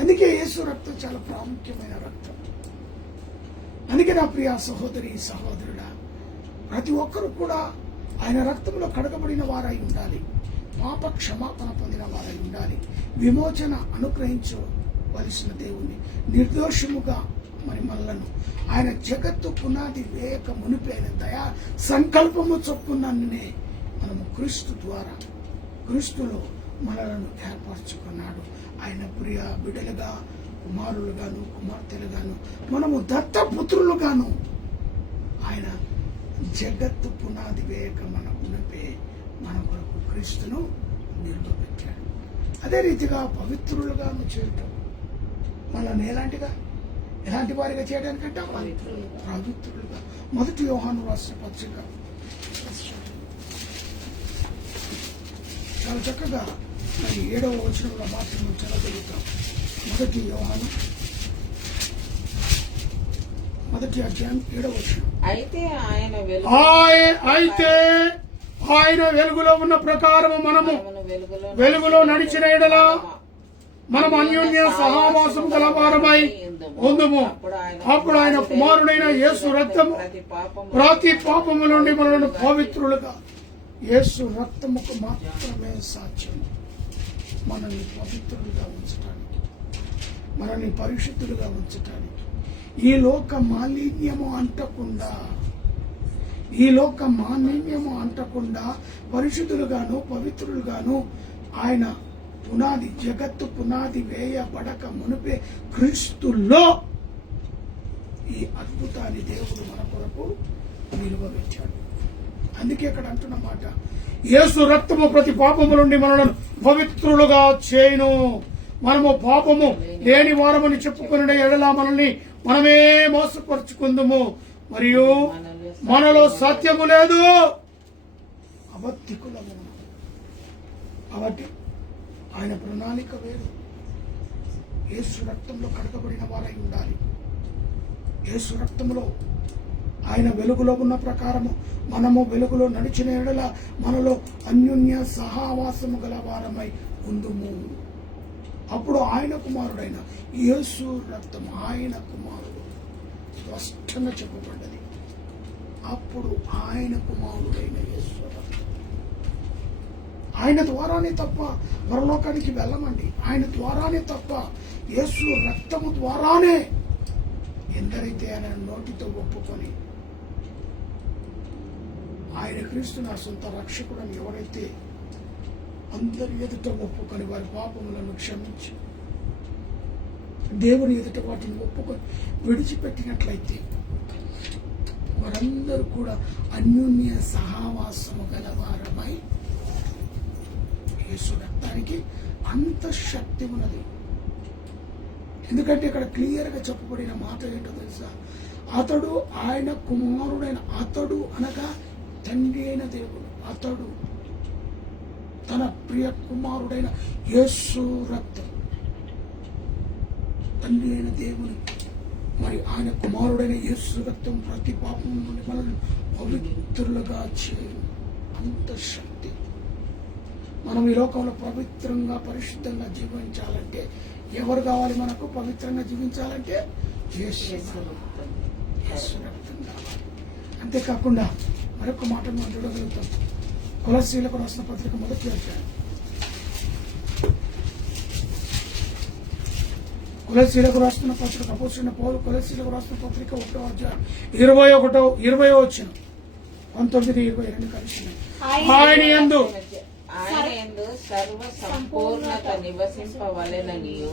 అందుకే అందుకే యేసు రక్తం చాలా ప్రాముఖ్యమైన రక్తం. అందుకే నా ప్రియ సహోదరి సహోదరుడా, ప్రతి ఒక్కరు కూడా ఆయన రక్తంలో కడగబడిన వారై ఉండాలి, పాప క్షమాపణ పొందిన వారై ఉండాలి, విమోచన అనుగ్రహించవలసిన దేవుని నిర్దోషముగా మరి మనలను ఆయన జగత్తు పునాది వేయక మునిపైన దయా సంకల్పము చొప్పుననే మనము క్రీస్తు ద్వారా క్రీస్తులో మనలను ఏర్పరచుకున్నాడు. ఆయన ప్రియ బిడ్డలుగా, కుమారులుగాను కుమార్తెలుగాను, మనము దత్తపుత్రులుగాను ఆయన జగత్తు పునాది వేయక మన మునిపే మన కొరకు క్రీస్తును నిలబెట్టాడు. అదే రీతిగా పవిత్రులుగాను చేయటం మనల్ని ఎలాంటి వారిగా చేయడానికంటే పవిత్రులుగా. 1 యోహాను రాసిన పత్రిక చాలా చక్కగా మరి 7వ వచనంలో మాత్రం చదవగలుగుతాం. 1 యోహాను 1వ అధ్యాయం 7వ వచనం. అయితే ఆయన వెలుగులో ఉన్న ప్రకారము మనము వెలుగులో నడిచిన ఎడల మనం అన్యోన్య సహవాసం గలవారమై ఉందుము. అప్పుడు ఆయన కుమారుడైన యేసు రక్తము ప్రతి పాపము నుండి మనలను పవిత్రులుగా. యేసు రక్తముకు మాత్రమే సాధ్యం మనల్ని పవిత్రులుగా ఉంచటానికి, మనల్ని పరిశుద్ధులుగా ఉంచటానికి. ఈ లోక మాలిన్యము అంటకుండా పరిశుద్ధులుగాను పవిత్రులుగాను ఆయన జగత్తు పునాది వేయబడక మునిపే క్రీస్తులో ఈ అద్భుతాన్ని దేవుడు మన కొరకు నిలువబెట్టాడు. అందుకే ఇక్కడ అంటున్న మాట, యేసు రక్తము ప్రతి పాపము నుండి మనలను పవిత్రులుగా చేయును. మనము పాపము లేని వారమని చెప్పుకునే ఎడల మనల్ని మనమే మోసపరుచుకుందుము, మరియు మనలో సత్యము లేదు, అబద్ధికులము. కాబట్టి ఆయన ప్రణాళిక వేరు. యేసు రక్తంలో కడగబడిన వారై ఉండాలి. యేసు రక్తంలో ఆయన వెలుగులో ఉన్న ప్రకారము మనము వెలుగులో నడిచిన ఎడల మనలో అన్యోన్య సహవాసము గల వారమై ఉందుము. అప్పుడు ఆయన కుమారుడైన యేసు రక్తం, ఆయన కుమారుడు స్పష్టంగా చెప్పబడ్డది. అప్పుడు ఆయన కుమారుడైన యేసు రక్తం, ఆయన ద్వారానే తప్ప పరలోకానికి వెళ్ళమండి. ఆయన ద్వారానే తప్ప, యేసు రక్తము ద్వారానే ఎందరైతే ఆయన నోటితో ఒప్పుకొని ఆయన క్రీస్తు నా సొంత రక్షకుడని ఎవరైతే అందరి ఎదుట ఒప్పుకొని వారి పాపములను క్షమించి దేవుని ఎదుట వాటిని ఒప్పుకొని విడిచిపెట్టినట్లయితే వారందరూ కూడా అన్యోన్య సహవాసము గలవారమై. యేసు రక్తానికి అంత శక్తి ఉన్నది. ఎందుకంటే ఇక్కడ క్లియర్ గా చెప్పబడిన మాట ఏంటో తెలుసా? అతడు ఆయన కుమారుడైన, అతడు అనగా తండ్రి అయిన దేవుడు, అతడు తన ప్రియ కుమారుడైన యేసు రక్తం, తండ్రి అయిన దేవుని మరి ఆయన కుమారుడైన యేసు రక్తం ప్రతి పాపం నుండి మనల్ని పవిత్రులుగా చేయను. అంత శక్తి. మనం ఈ లోకంలో పవిత్రంగా పరిశుద్ధంగా జీవించాలంటే ఎవరు కావాలి? మనకు పవిత్రంగా జీవించాలంటే యేసు రక్తం కావాలి. అంతేకాకుండా మరొక మాట మనం చూడగలుగుతాం. కొలస్సీలకు రాసిన పత్రిక 1వ అధ్యాయం, కొలస్సీలకు రాసిన పత్రిక అపోస్తలుడైన పౌలు కొలస్సీలకు రాసిన పత్రిక 1వ అధ్యాయం 20వ వచనం 19-22 కలిసి, ఆయన యందు సర్వ సంపూర్ణత నివసింపవలెననియు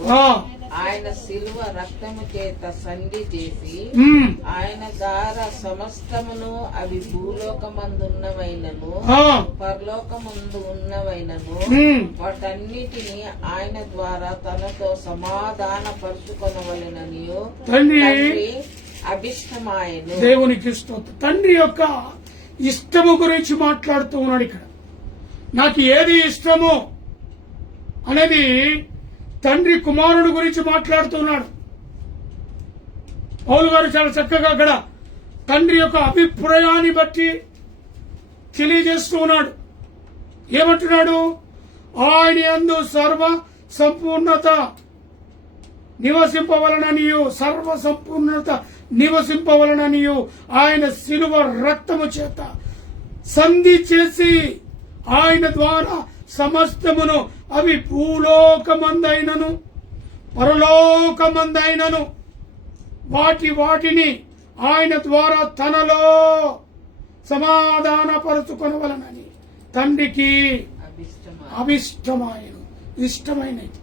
ఆయన శిలువ రక్తము చేత సంధి చేసి ఆయన ద్వారా సమస్తమును, అవి భూలోకమందున్నవైనను పరలోకమందు ఉన్నవైనను, వాటన్నిటిని ఆయన ద్వారా తనతో సమాధాన పరుచుకొనవలెననియు తండ్రి అభిష్టమాయను. దేవునికి స్తోత్రం. తండ్రి యొక్క ఇష్టము గురించి మాట్లాడుతూ ఉన్నాడు ఇక్కడ. నాకు ఏది ఇష్టమో అనేది తండ్రి కుమారుడు గురించి మాట్లాడుతున్నాడు. పౌలు గారు చాలా చక్కగా అక్కడ తండ్రి యొక్క అభిప్రాయాన్ని బట్టి తెలియజేస్తూ ఉన్నాడు. ఏమంటున్నాడు? ఆయన యందు సర్వ సంపూర్ణత నివసింపవలననియు, సర్వ సంపూర్ణత నివసింపవలననియు ఆయన శిలువ రక్తము చేత సంధి చేసి ఆయన ద్వారా సమస్తమును, అవి భూలోకమందైనను పరలోకమందైనను వాటిని ఆయన ద్వారా తనలో సమాధానపరచుకొనవలనని తండ్రికి అభిష్టమాయను. ఇష్టమైనది.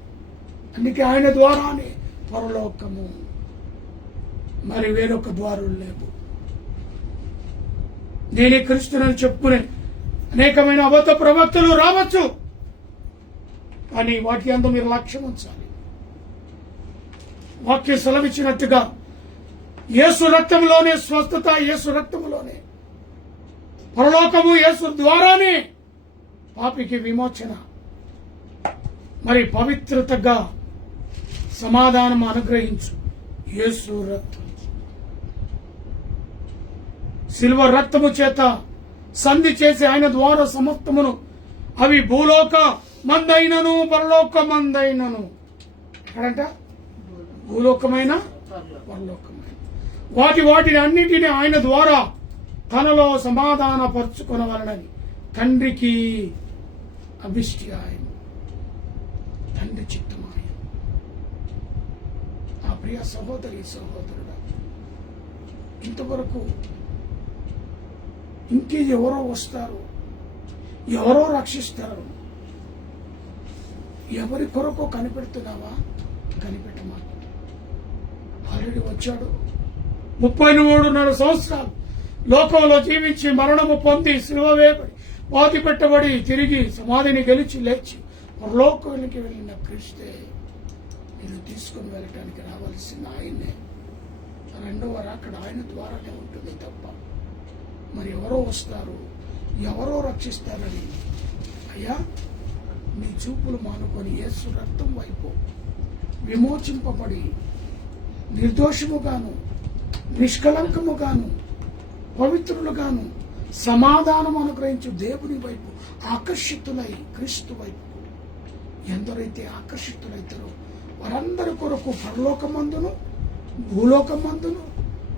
అందుకే ఆయన ద్వారానే పరలోకము, మరి వేరొక ద్వారం లేవు. నేనే క్రీస్తునని చెప్పుకునే అనేకమైన అబద్ధ ప్రవక్తలు రావచ్చు, కానీ వాటి అందు మీరు లక్ష్యం ఉంచాలి. వాక్యం సెలవిచ్చినట్టుగా యేసు రక్తంలోనే స్వస్థత, యేసు రక్తంలోనే పరలోకము, యేసు ద్వారానే పాపికి విమోచన, మరి పవిత్రతగా సమాధానం అనుగ్రహించు యేసు రక్తం. సిల్వ రక్తము చేత సంధి చేసి ఆయన ద్వారా సమస్తమును, అవి భూలోక మందైనను పరలోక మందైనను. ఎక్కడంట? భూలోకమైన పరలోకమైన వాటిని అన్నిటినీ ఆయన ద్వారా తనలో సమాధాన పరుచుకొనవలనని తండ్రికి అభిష్టి ఆయన, తండ్రి చిత్తమాయ. ఆ ప్రియ సహోదరి సహోదరుడా, ఇంతవరకు ఇంకే ఎవరో వస్తారు, ఎవరో రక్షిస్తారు, ఎవరి కొరకు కనిపెడుతున్నావా? కనిపెట్టమా. ఆల్రెడీ వచ్చాడు. 33.5 సంవత్సరాలు లోకంలో జీవించి మరణము పొంది శిలువ వేయబడి పాతి పెట్టబడి తిరిగి సమాధిని గెలిచి లేచి పరలోకానికి వెళ్ళిన క్రీస్తే మీరు తీసుకుని వెళ్ళటానికి రావాల్సిన ఆయన్నే. రెండవ రాకడ ఆయన ద్వారానే ఉంటుంది తప్ప మరి ఎవరో వస్తారు, ఎవరో రక్షిస్తారని. అయ్యా, మీ చూపులు మానుకొని యేసు రక్తం వైపు విమోచింపబడి నిర్దోషముగాను నిష్కలంకముగాను పవిత్రులుగాను సమాధానం అనుగ్రహించు దేవుని వైపు ఆకర్షితులై క్రీస్తు వైపు ఎందరైతే ఆకర్షితులైతారో వారందరి కొరకు పరలోకమందును భూలోకమందును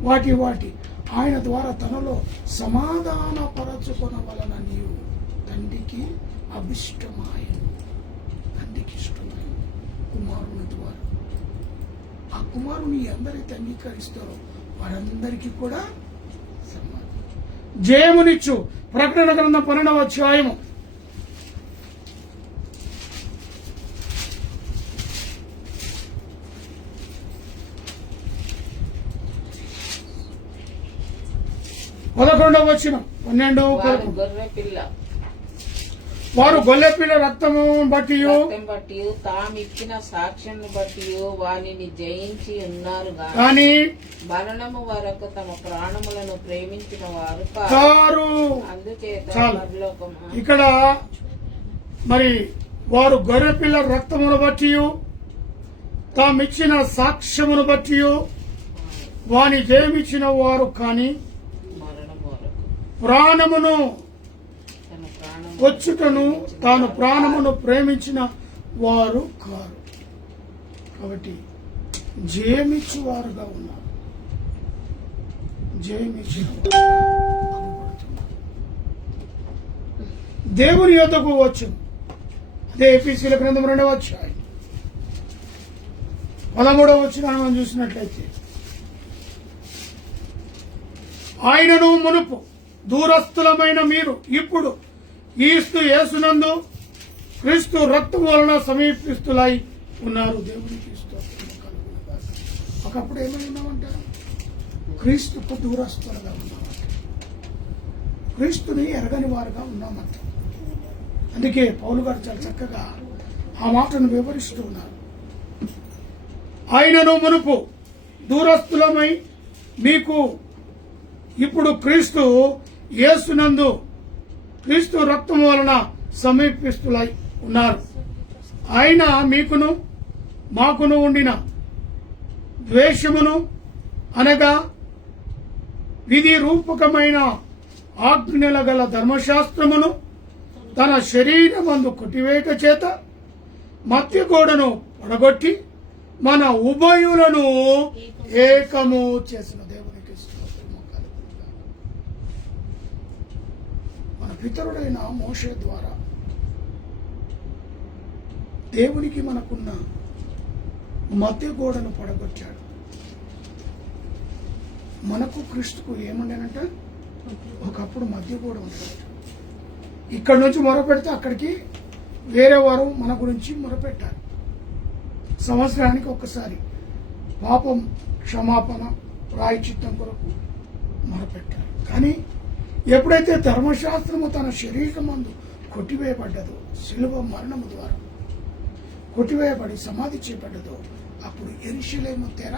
వాటి ఆయన ద్వారా తనలో సమాధాన పరచుకొనవలన నీవు తండ్రికి అభిష్టమాయను. తండ్రికి ఇష్టమైన కుమారుని ద్వారా ఆ కుమారుని ఎందరైతే అంగీకరిస్తారో వారందరికీ కూడా జయమునిచ్చు. ప్రకటన గ్రంథం 12వ అధ్యాయము 11వ వచనం 12 వారు గొల్లెపిల్ల రక్తము బట్టి తామిచ్చిన సాక్ష్యం బట్టి వానిని జయించి ఉన్నారు కానీ మరణము వరకు తమ ప్రాణములను ప్రేమించిన వారు కారు. అందుచేత ఇక్కడ మరి వారు గొర్రెపిల్ల రక్తమును బట్టి తామిచ్చిన సాక్ష్యమును బట్టి వాని జయమిచ్చిన వారు కానీ ప్రాణమును వచ్చుటను తాను ప్రాణమును ప్రేమించిన వారు కారు. కాబట్టి జయమిచ్చువారుగా ఉన్నారు, జయమిచ్చిన దేవుని యొద్దకు వచ్చు. అదే ఎఫెసీయుల గ్రంథం 2వ అధ్యాయం 13వ వచనాన్ని మనం చూసినట్లయితే, ఆయనను మునుపు దూరస్థులమైన మీరు ఇప్పుడు క్రీస్తు యేసునందు క్రీస్తు రక్తం వలన సమీపిస్తులై ఉన్నారు. దేవునికి ఒకప్పుడు ఏమై ఉన్నామంట? క్రీస్తుకు దూరస్తులుగా ఉన్నామంట, క్రీస్తుని ఎరగని వారుగా ఉన్నామంట. అందుకే పౌలు గారు చాలా చక్కగా ఆ మాటను వివరిస్తూ ఉన్నారు. ఆయనను మునుపు దూరస్థులమై మీకు ఇప్పుడు క్రీస్తు యేసునందు క్రీస్తు రక్తం వలన సమీపిస్తులై ఉన్నారు. ఆయన మీకును మాకును ఉండిన ద్వేషమును అనగా విధి రూపకమైన ఆజ్ఞల గల ధర్మశాస్త్రమును తన శరీరమందు కొట్టివేట చేత మధ్య గోడను పడగొట్టి మన ఉభయులను ఏకము చేసిన దేవునికి స్తోత్రము కలుగునుగాక. మన పితరుడైన మోషే ద్వారా దేవునికి మనకున్న మధ్య గోడను పడగొట్టాడు. మనకు క్రీస్తుకు ఏముండేనంట, ఒకప్పుడు మధ్య గోడ ఉండేది. ఇక్కడ నుంచి మొరపెడితే అక్కడికి వేరే వారు మన గురించి మొరపెట్టారు. సంవత్సరానికి ఒక్కసారి పాపం క్షమాపణ ప్రాయశ్చిత్తం కొరకు మొరపెట్టారు. కానీ ఎప్పుడైతే ధర్మశాస్త్రము తన శరీరమందు కొట్టివేయబడ్డదో, శిలువ మరణము ద్వారా కొట్టివేయబడి సమాధి చేయబడ్డదో, అప్పుడు యెరూషలేము తెర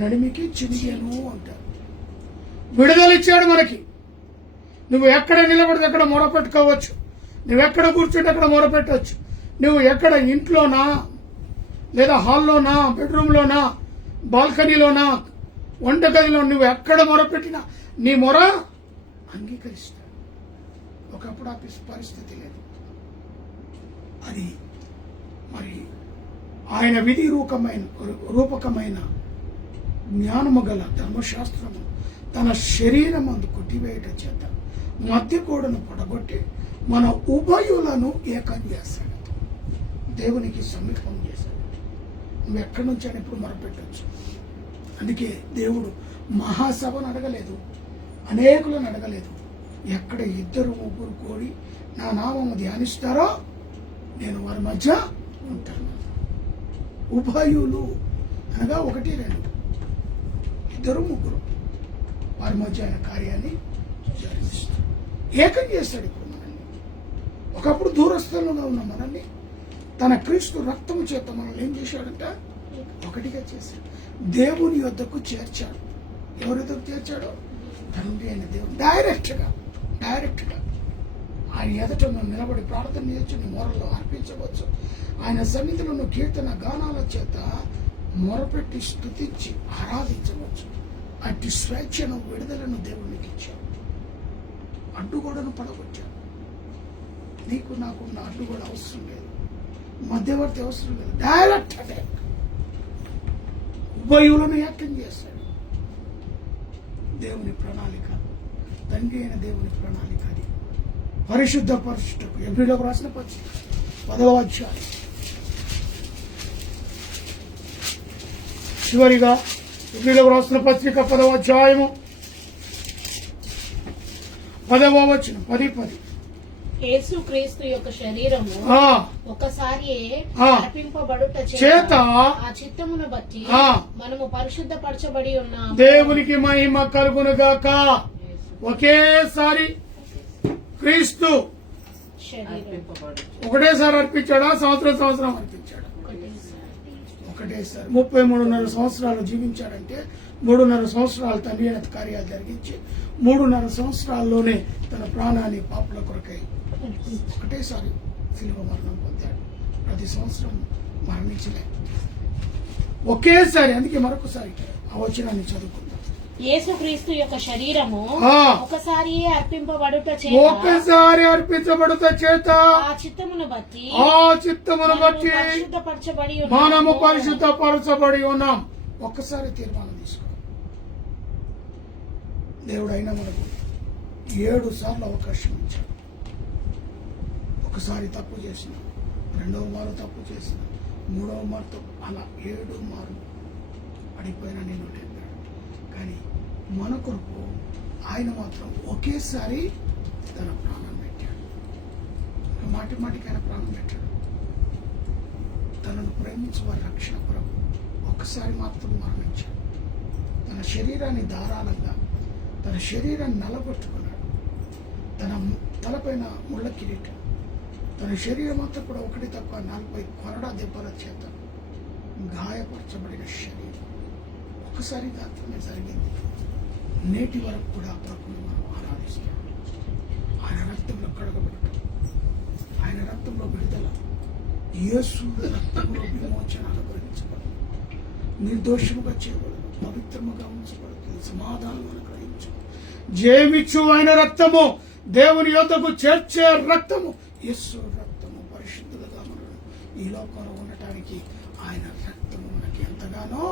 నడిమికి చినిగెను అంటారు. విడుదలిచ్చాడు మనకి. నువ్వు ఎక్కడ నిలబడితే అక్కడ మొరపెట్టుకోవచ్చు. నువ్వు ఎక్కడ కూర్చుంటే అక్కడ మొరపెట్టవచ్చు. నువ్వు ఎక్కడ ఇంట్లోనా, లేదా హాల్లోనా, బెడ్రూమ్లోనా, బాల్కనీలోనా, వంటగదిలో నువ్వు ఎక్కడ మొరపెట్టినా నీ మొర అంగీకరిస్తాడు. ఒకప్పుడు ఆ పరిస్థితి లేదు. అది మరి ఆయన విధి రూపకమైన జ్ఞానము గల ధర్మశాస్త్రము తన శరీరమందు కొట్టివేయట చేత మధ్య గోడను పడగొట్టి మన ఉభయులను ఏకం చేశాడు. దేవునికి సమీపం చేశాడు. నువ్వు ఎక్కడి నుంచి అని ఇప్పుడు మొరపెట్టచ్చు. అందుకే దేవుడు మహాసభను అడగలేదు, అనేకులను అడగలేదు. ఎక్కడ 2-3 కూడి నా నామము ధ్యానిస్తారో నేను వారి మధ్య ఉంటాను. ఉభయులు అనగా 1-2, 2-3 వారి మధ్య ఆయన కార్యాన్ని జరిగిస్తాడు. ఏకం చేస్తాడు ఇప్పుడు మనల్ని. ఒకప్పుడు దూరస్థులుగా ఉన్న మనల్ని తన క్రీస్తు రక్తము చేత మనల్ని ఏం చేశాడంట, ఒకటిగా చేశాడు. దేవుని యొద్దకు చేర్చాడు. ఎవరి యొద్దకు చేర్చాడో, తండ్రి అయిన దేవుడు డైరెక్ట్ గా ఆయన ఎదుట నువ్వు నిలబడి ప్రార్థన చేయొచ్చు, నీ మొరలో అర్పించవచ్చు. ఆయన సన్నిధిలో నువ్వు కీర్తన గానాల చేత మొరపెట్టి స్తుతించి ఆరాధించవచ్చు. అట్టి స్వేచ్ఛను, విడుదలను దేవునికి ఇచ్చావు. అడ్డుగోడను పడగొచ్చావు. నీకు నాకున్న అడ్డుగోడ అవసరం లేదు, మధ్యవర్తి అవసరం లేదు. Direct attack. ఉభయులను ఏకం చేస్తాడు. దేవుని ప్రణాళిక, తండ్రి అయిన దేవుని ప్రణాళిక అది. పరిశుద్ధ పరుషుటకు ఎబ్రిలకు రాసిన పత్రిక 10వ అధ్యాయం చివరిగా ఎబ్రిలకు రాసిన పత్రిక 10వ అధ్యాయము 10వ వచనం 10. యేసుక్రీస్తు యొక్క శరీరము ఒకసారి అర్పింపబడుట చేత ఆ చిత్తమును బట్టి మనము పరిశుద్ధపరచబడి ఉన్నాము. దేవునికి మహిమ కలుగునుగాక. ఒకేసారి క్రీస్తు ఒకటేసారి అర్పించాడా, సంవత్సరం అర్పించాడా? ఒకటేసారి 33.5 సంవత్సరాలు జీవించాడంటే 3.5 సంవత్సరాలు తండ్రి అయిన కార్యాలు జరిగించి 3.5 సంవత్సరాల్లోనే తన ప్రాణాన్ని పాపుల కొరకై ఒకటేసారి శిలువ మరణం పొందాడు. ప్రతి సంవత్సరం మరణించలే, ఒకేసారి. అందుకే మరొకసారి ఆ వచనాన్ని చదువుకుందాం. యేసుక్రీస్తు యొక్క శరీరము ఒకసారి అర్పింపబడుట చేత ఆ చిత్తమును బట్టి మనము పరిశుద్ధపరచబడి ఉన్నాం. ఒక్కసారి తీర్మానం తీసుకో. దేవుడైనా మనకు 7 సార్లు అవకాశం ఇచ్చాడు. ఒకసారి తప్పు చేసిన, 2వ మారు తప్పు చేసిన, 3వ మారు తప్పు, అలా 7 మారు అడిగిపోయినా నేను చెప్పాడు. కానీ మన కొరకు ఆయన మాత్రం ఒకేసారి తన ప్రాణం పెట్టాడు. మాటికి ఆయన ప్రాణం పెట్టాడు. తనను ప్రేమించి వారి రక్షణ కొరకు ఒక్కసారి మాత్రం మరణించాడు. తన శరీరాన్ని ధారాళంగా, తన శరీరాన్ని నలగొట్టుకున్నాడు. తన తలపైన ముళ్ళ కిరీటం, తన శరీరం అంతా కూడా 1 తప్ప 40 కొరడా దెబ్బల చేత గాయపరచబడిన శరీరం ఒకసారి దాంట్లోనే జరిగింది. నేటి వరకు కూడా ప్రభువును మనం ఆరాధిస్తాం. ఆయన రక్తంలో కడగబడటం, ఆయన రక్తంలో విడుదల, యేసు రక్తంలో విమోచన అనుగ్రహించబడదు, నిర్దోషముగా చేయబడదు, పవిత్రముగా ఉంచబడుతుంది, సమాధానం అనుగ్రహించు, జయమిచ్చు ఆయన రక్తము, దేవుని యొద్దకు చేర్చే రక్తము, యేసు రక్తము పరిశుద్ధులుగా మనల్ని ఈ లోకంలో ఉండటానికి ఆయన రక్తం మనకి ఎంతగానో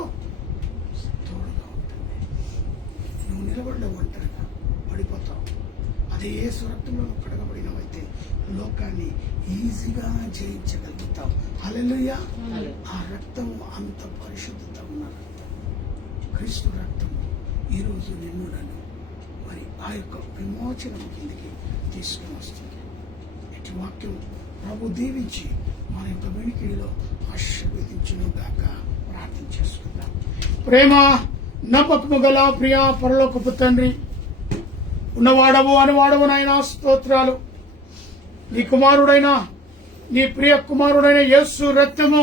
తోడుగా ఉంటుంది. నువ్వు నిలబడలేవు, ఒంటరిగా పడిపోతావు. అదే యేసు రక్తంలో కడగబడినవైతే లోకాన్ని ఈజీగా జయించగలుగుతావు. హల్లెలూయా. ఆ రక్తం అంత పరిశుద్ధత ఉన్న రక్తం, క్రీస్తు రక్తం ఈరోజు నిన్ను నన్ను మరి ఆ యొక్క విమోచనం కిందికి తీసుకుని వస్తుంది. ఇటు వాక్యం ప్రభు దీవించి మన యొక్క వెనుకడిలో ఆశీర్వదించును గాక. ప్రార్థన చేసుకుందాం. ప్రేమ నమ్మకము గల ప్రియ పరలోకపు తండ్రి, ఉన్నవాడవు అనువాడవు నాయనా, స్తోత్రాలు. నీ కుమారుడైన నీ ప్రియ కుమారుడైన యేసు రక్తము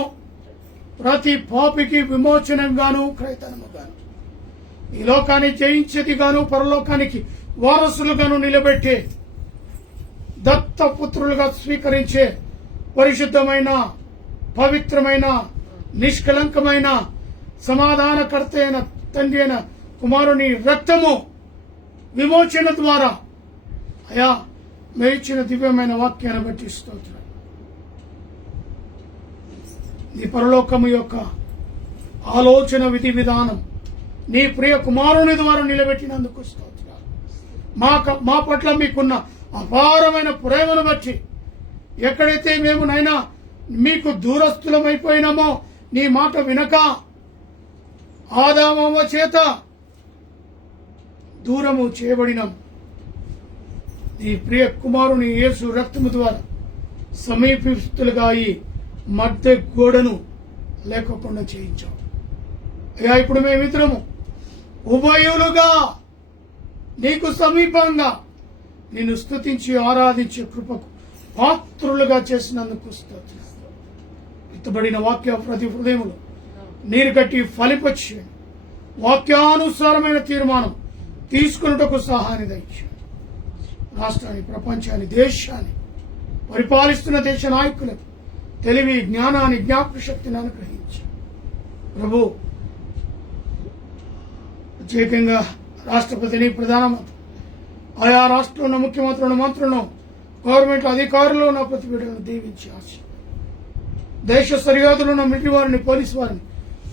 ప్రతి పాపికి విమోచనంగాను క్రైతనముగాను ఈ లోకాన్ని జయించేదిగాను పరలోకానికి వారసులుగాను నిలబెట్టే దత్తపుత్రులుగా స్వీకరించే పరిశుద్ధమైన పవిత్రమైన నిష్కలంకమైన సమాధానకర్త అయిన తండ్రి అయిన కుమారుని రక్తము విమోచన ద్వారా అయా మేర్చిన దివ్యమైన వాక్యాన్ని బట్టి స్తోత్రం. నీ పరలోకము యొక్క ఆలోచన విధి విధానం నీ ప్రియ కుమారుని ద్వారా నిలబెట్టినందుకు స్తోత్రాలు. మా పట్ల మీకున్న అపారమైన ప్రేమను బట్టి ఎక్కడైతే మేము నైనా మీకు దూరస్థులమైపోయినామో, నీ మాట వినక ఆదామవ్వ చేత దూరము చేయబడినాం, నీ ప్రియ కుమారుని యేసు రక్తము ద్వారా సమీపిస్తులుగా ఈ మధ్య గోడను లేకుండా చేయించావు. అయ్యా, ఇప్పుడు మేమిద్దరము ఉభయులుగా నీకు సమీపంగా నిన్ను స్తుతించి ఆరాధించే కృపకు పాత్రులుగా చేసినందుకు స్తోత్రం. విత్తబడిన వాక్య ప్రతి హృదయములు నీరు కట్టి ఫలిపచ్చేయండి. వాక్యానుసారమైన తీర్మానం తీసుకున్నటకు సహాయాన్ని దయచేయండి. రాష్ట్రాన్ని, ప్రపంచాన్ని, దేశాన్ని పరిపాలిస్తున్న దేశ నాయకులకు తెలివి, జ్ఞానాన్ని, జ్ఞాపక శక్తిని అనుగ్రహించి ప్రభు ప్రత్యేకంగా రాష్ట్రపతిని, ప్రధానమంత్రి, ఆయా రాష్ట్రంలో ఉన్న ముఖ్యమంత్రులను, మంత్రులను, గవర్నమెంట్ అధికారులు నా ప్రతి బిడ్డలను దీవించి దేశ సరిహద్దులో ఉన్న మిలిటరీ వారిని, పోలీసు వారిని,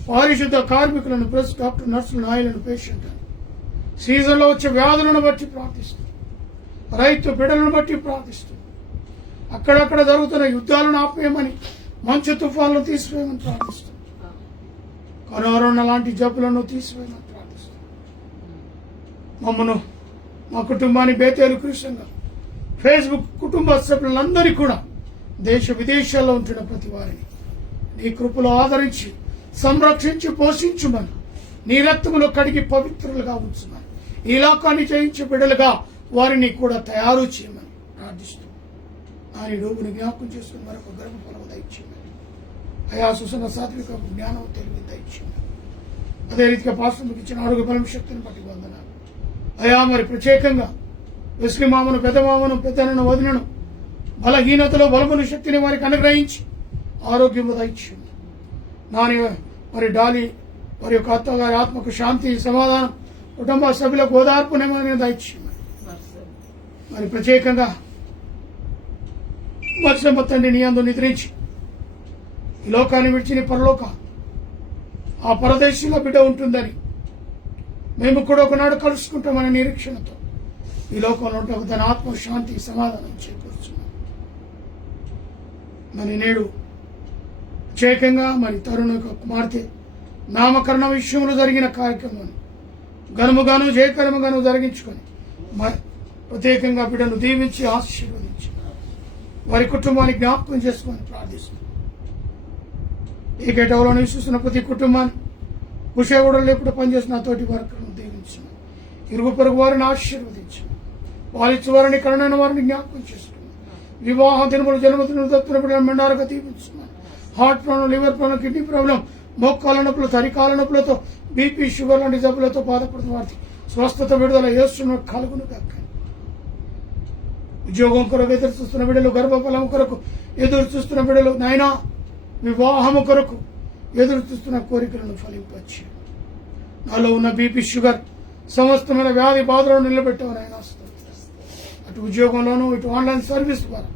పారిశుద్ధ కార్మికులను, ప్రెస్, డాక్టర్, నర్సులను, ఆయిలను, పేషెంట్లను, సీజన్లో వచ్చే వ్యాధులను బట్టి ప్రార్థిస్తూ, రైతు బిడ్డలను బట్టి ప్రార్థిస్తూ, అక్కడక్కడ జరుగుతున్న యుద్ధాలను ఆపేయమని, మంచు తుఫాన్లను తీసివేయమని ప్రార్థిస్తూ, కరోనా లాంటి జబ్బులను తీసివేయమని ప్రార్థిస్తూ, మమ్మను, మా కుటుంబాన్ని బేతేలు కృష్ణంగా ఫేస్బుక్ కుటుంబ సభ్యులందరినీ కూడా దేశ విదేశాల్లో ఉంటున్న ప్రతి వారిని నీ కృపలో ఆదరించి సంరక్షించి పోషించుమని, నీ రక్తములో కడిగి పవిత్రులుగా ఉంచుమని, ఈ లోకాన్ని జయించే బిడ్డలుగా వారిని కూడా తయారు చేయమని ప్రార్థిస్తూ, ఆయన డోగుని జ్ఞాపకం చేసుకుని మరొక గర్భఫలము దయచేయమని, అయా సుసన సాత్విక జ్ఞానం తెలివి దయచేయమని, అదే రీతిగా పాస్టర్లకు ఇచ్చిన ఆరోగ్య బలం శక్తిని బట్టి వందనాలు. అయా మరి ప్రత్యేకంగా వెస్లి మామను, పెద్ద మామను, పెద్దనను, వదినను బలహీనతలో బలమును శక్తిని వారికి అనుగ్రహించి ఆరోగ్యము దయచేయండి. నాని మరి డాలి వారి యొక్క అత్తగారి ఆత్మకు శాంతి, సమాధానం, కుటుంబ సభ్యులకు ఓదార్పు నెమ్మదిని దయచేయండి. మరి ప్రత్యేకంగా మత్స్యమ్మ తండ్రి నీ అందు నిద్రించి ఈ లోకాన్ని విడిచిన పరలోక ఆ పరదేశంలో బిడ్డ ఉంటుందని మేము కూడా ఒకనాడు కలుసుకుంటామనే నిరీక్షణతో ఈ లోకంలో ఉంటే తన ఆత్మ శాంతి, సమాధానం చేకూర్చున్నాం. మరి నేడు ప్రత్యేకంగా మరి తరుణ యొక్క కుమార్తె నామకరణ విషయంలో జరిగిన కార్యక్రమాన్ని ఘనముగాను జయకరముగాను జరిగించుకొని ప్రత్యేకంగా బిడ్డను దీవించి ఆశీర్వదించి వారి కుటుంబాన్ని జ్ఞాపకం చేసుకొని ప్రార్థిస్తున్నాం. ఈ గేటవలో నివసిస్తున్న ప్రతి కుటుంబాన్ని, కుషేగూడలో ఎప్పుడు పనిచేసిన తోటి వర్కులను దీవించిన, ఇరుగు పొరుగు వారిని ఆశీర్వదించిన, వారిచ్చి వారిని కరుణైన వారిని జ్ఞాపకం చేసుకున్నాం. వివాహ దినములు, జన్మదిన దత్తున బిడ్డలను మెండారుగా దీవించున్నాం. Heart problem, liver problem, kidney problem, మోకాల నొప్పులతో, అరికాల నొప్పులతో, బీపీ, షుగర్ లాంటి జబ్బులతో బాధపడుతున్న వారికి స్వస్థత, విడుదల యేసు కలుగును గాక. ఉద్యోగం కొరకు ఎదురు చూస్తున్న బిడ్డలు, గర్భఫలం కొరకు ఎదురు చూస్తున్న బిడ్డలు, నాయనా వివాహము కొరకు ఎదురు చూస్తున్న కోరికలను ఫలింపచ్చు. నాలో ఉన్న బీపీ, షుగర్, సమస్తమైన వ్యాధి బాధలను నిలబెట్టమని ఆయన అటు ఉద్యోగంలోనూ ఇటు ఆన్లైన్ సర్వీస్ ద్వారా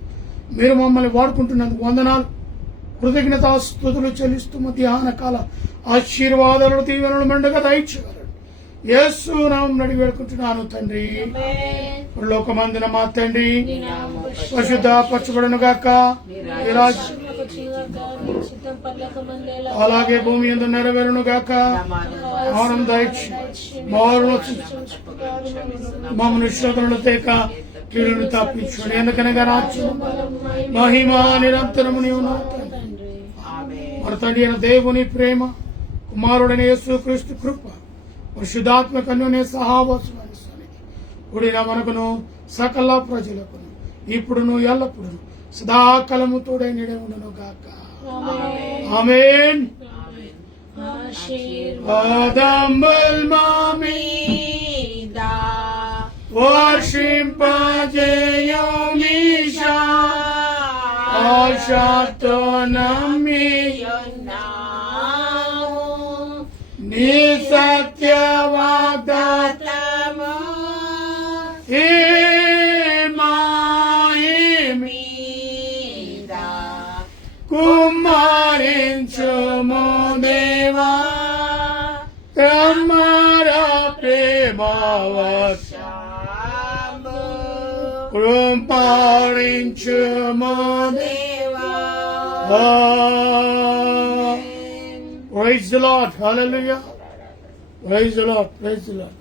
మీరు మమ్మల్ని వాడుకుంటున్నందుకు వందనాలు. కృతజ్ఞతాస్తుతులు చెల్లిస్తూ మధ్యాహ్న కాల ఆశీర్వాదాలను దీవెనలు మెండగా దయచేయాలి. యేసు నామమున అడిగి వేడుకుంటున్నాను తండ్రి. లోకమందున మా తండ్రి పరిశుద్ధపరచబడును గాక. ఈ రాజ్యం అలాగే భూమి యందు నెరవేరును గాక. ఆనందం దయచి మమ్మల్ని శోధనలు తేక కీడును తప్పించుకోండి. ఎందుకనగా రాజ్యం మహిమ నిరంతరము నీవు నా తండ్రి. మన తండ్రి అయిన దేవుని ప్రేమ, కుమారుడైన యేసుక్రీస్తు కృప, పరిశుద్ధాత్మ కన్యునే సహవాసమైన సన్నిధి కూడిన మనకును సకల ప్రజలకును ఇప్పుడును ఎల్లప్పుడును సదాకాలము తోడై నిడవును గాక. ఆమేన్. ఆదముల్ మామీదా వర్షింపజేయునిషా ఆశతో నమ్మియున్నాము నీ సత్య వాగ్దానము ఈ మాహిమీదా కుమ్మరించుము దేవా కమ్మరా ప్రేమవర్షము కుమ్మరించుము దేవా. Praise the Lord. Hallelujah. Praise the Lord. Praise the Lord.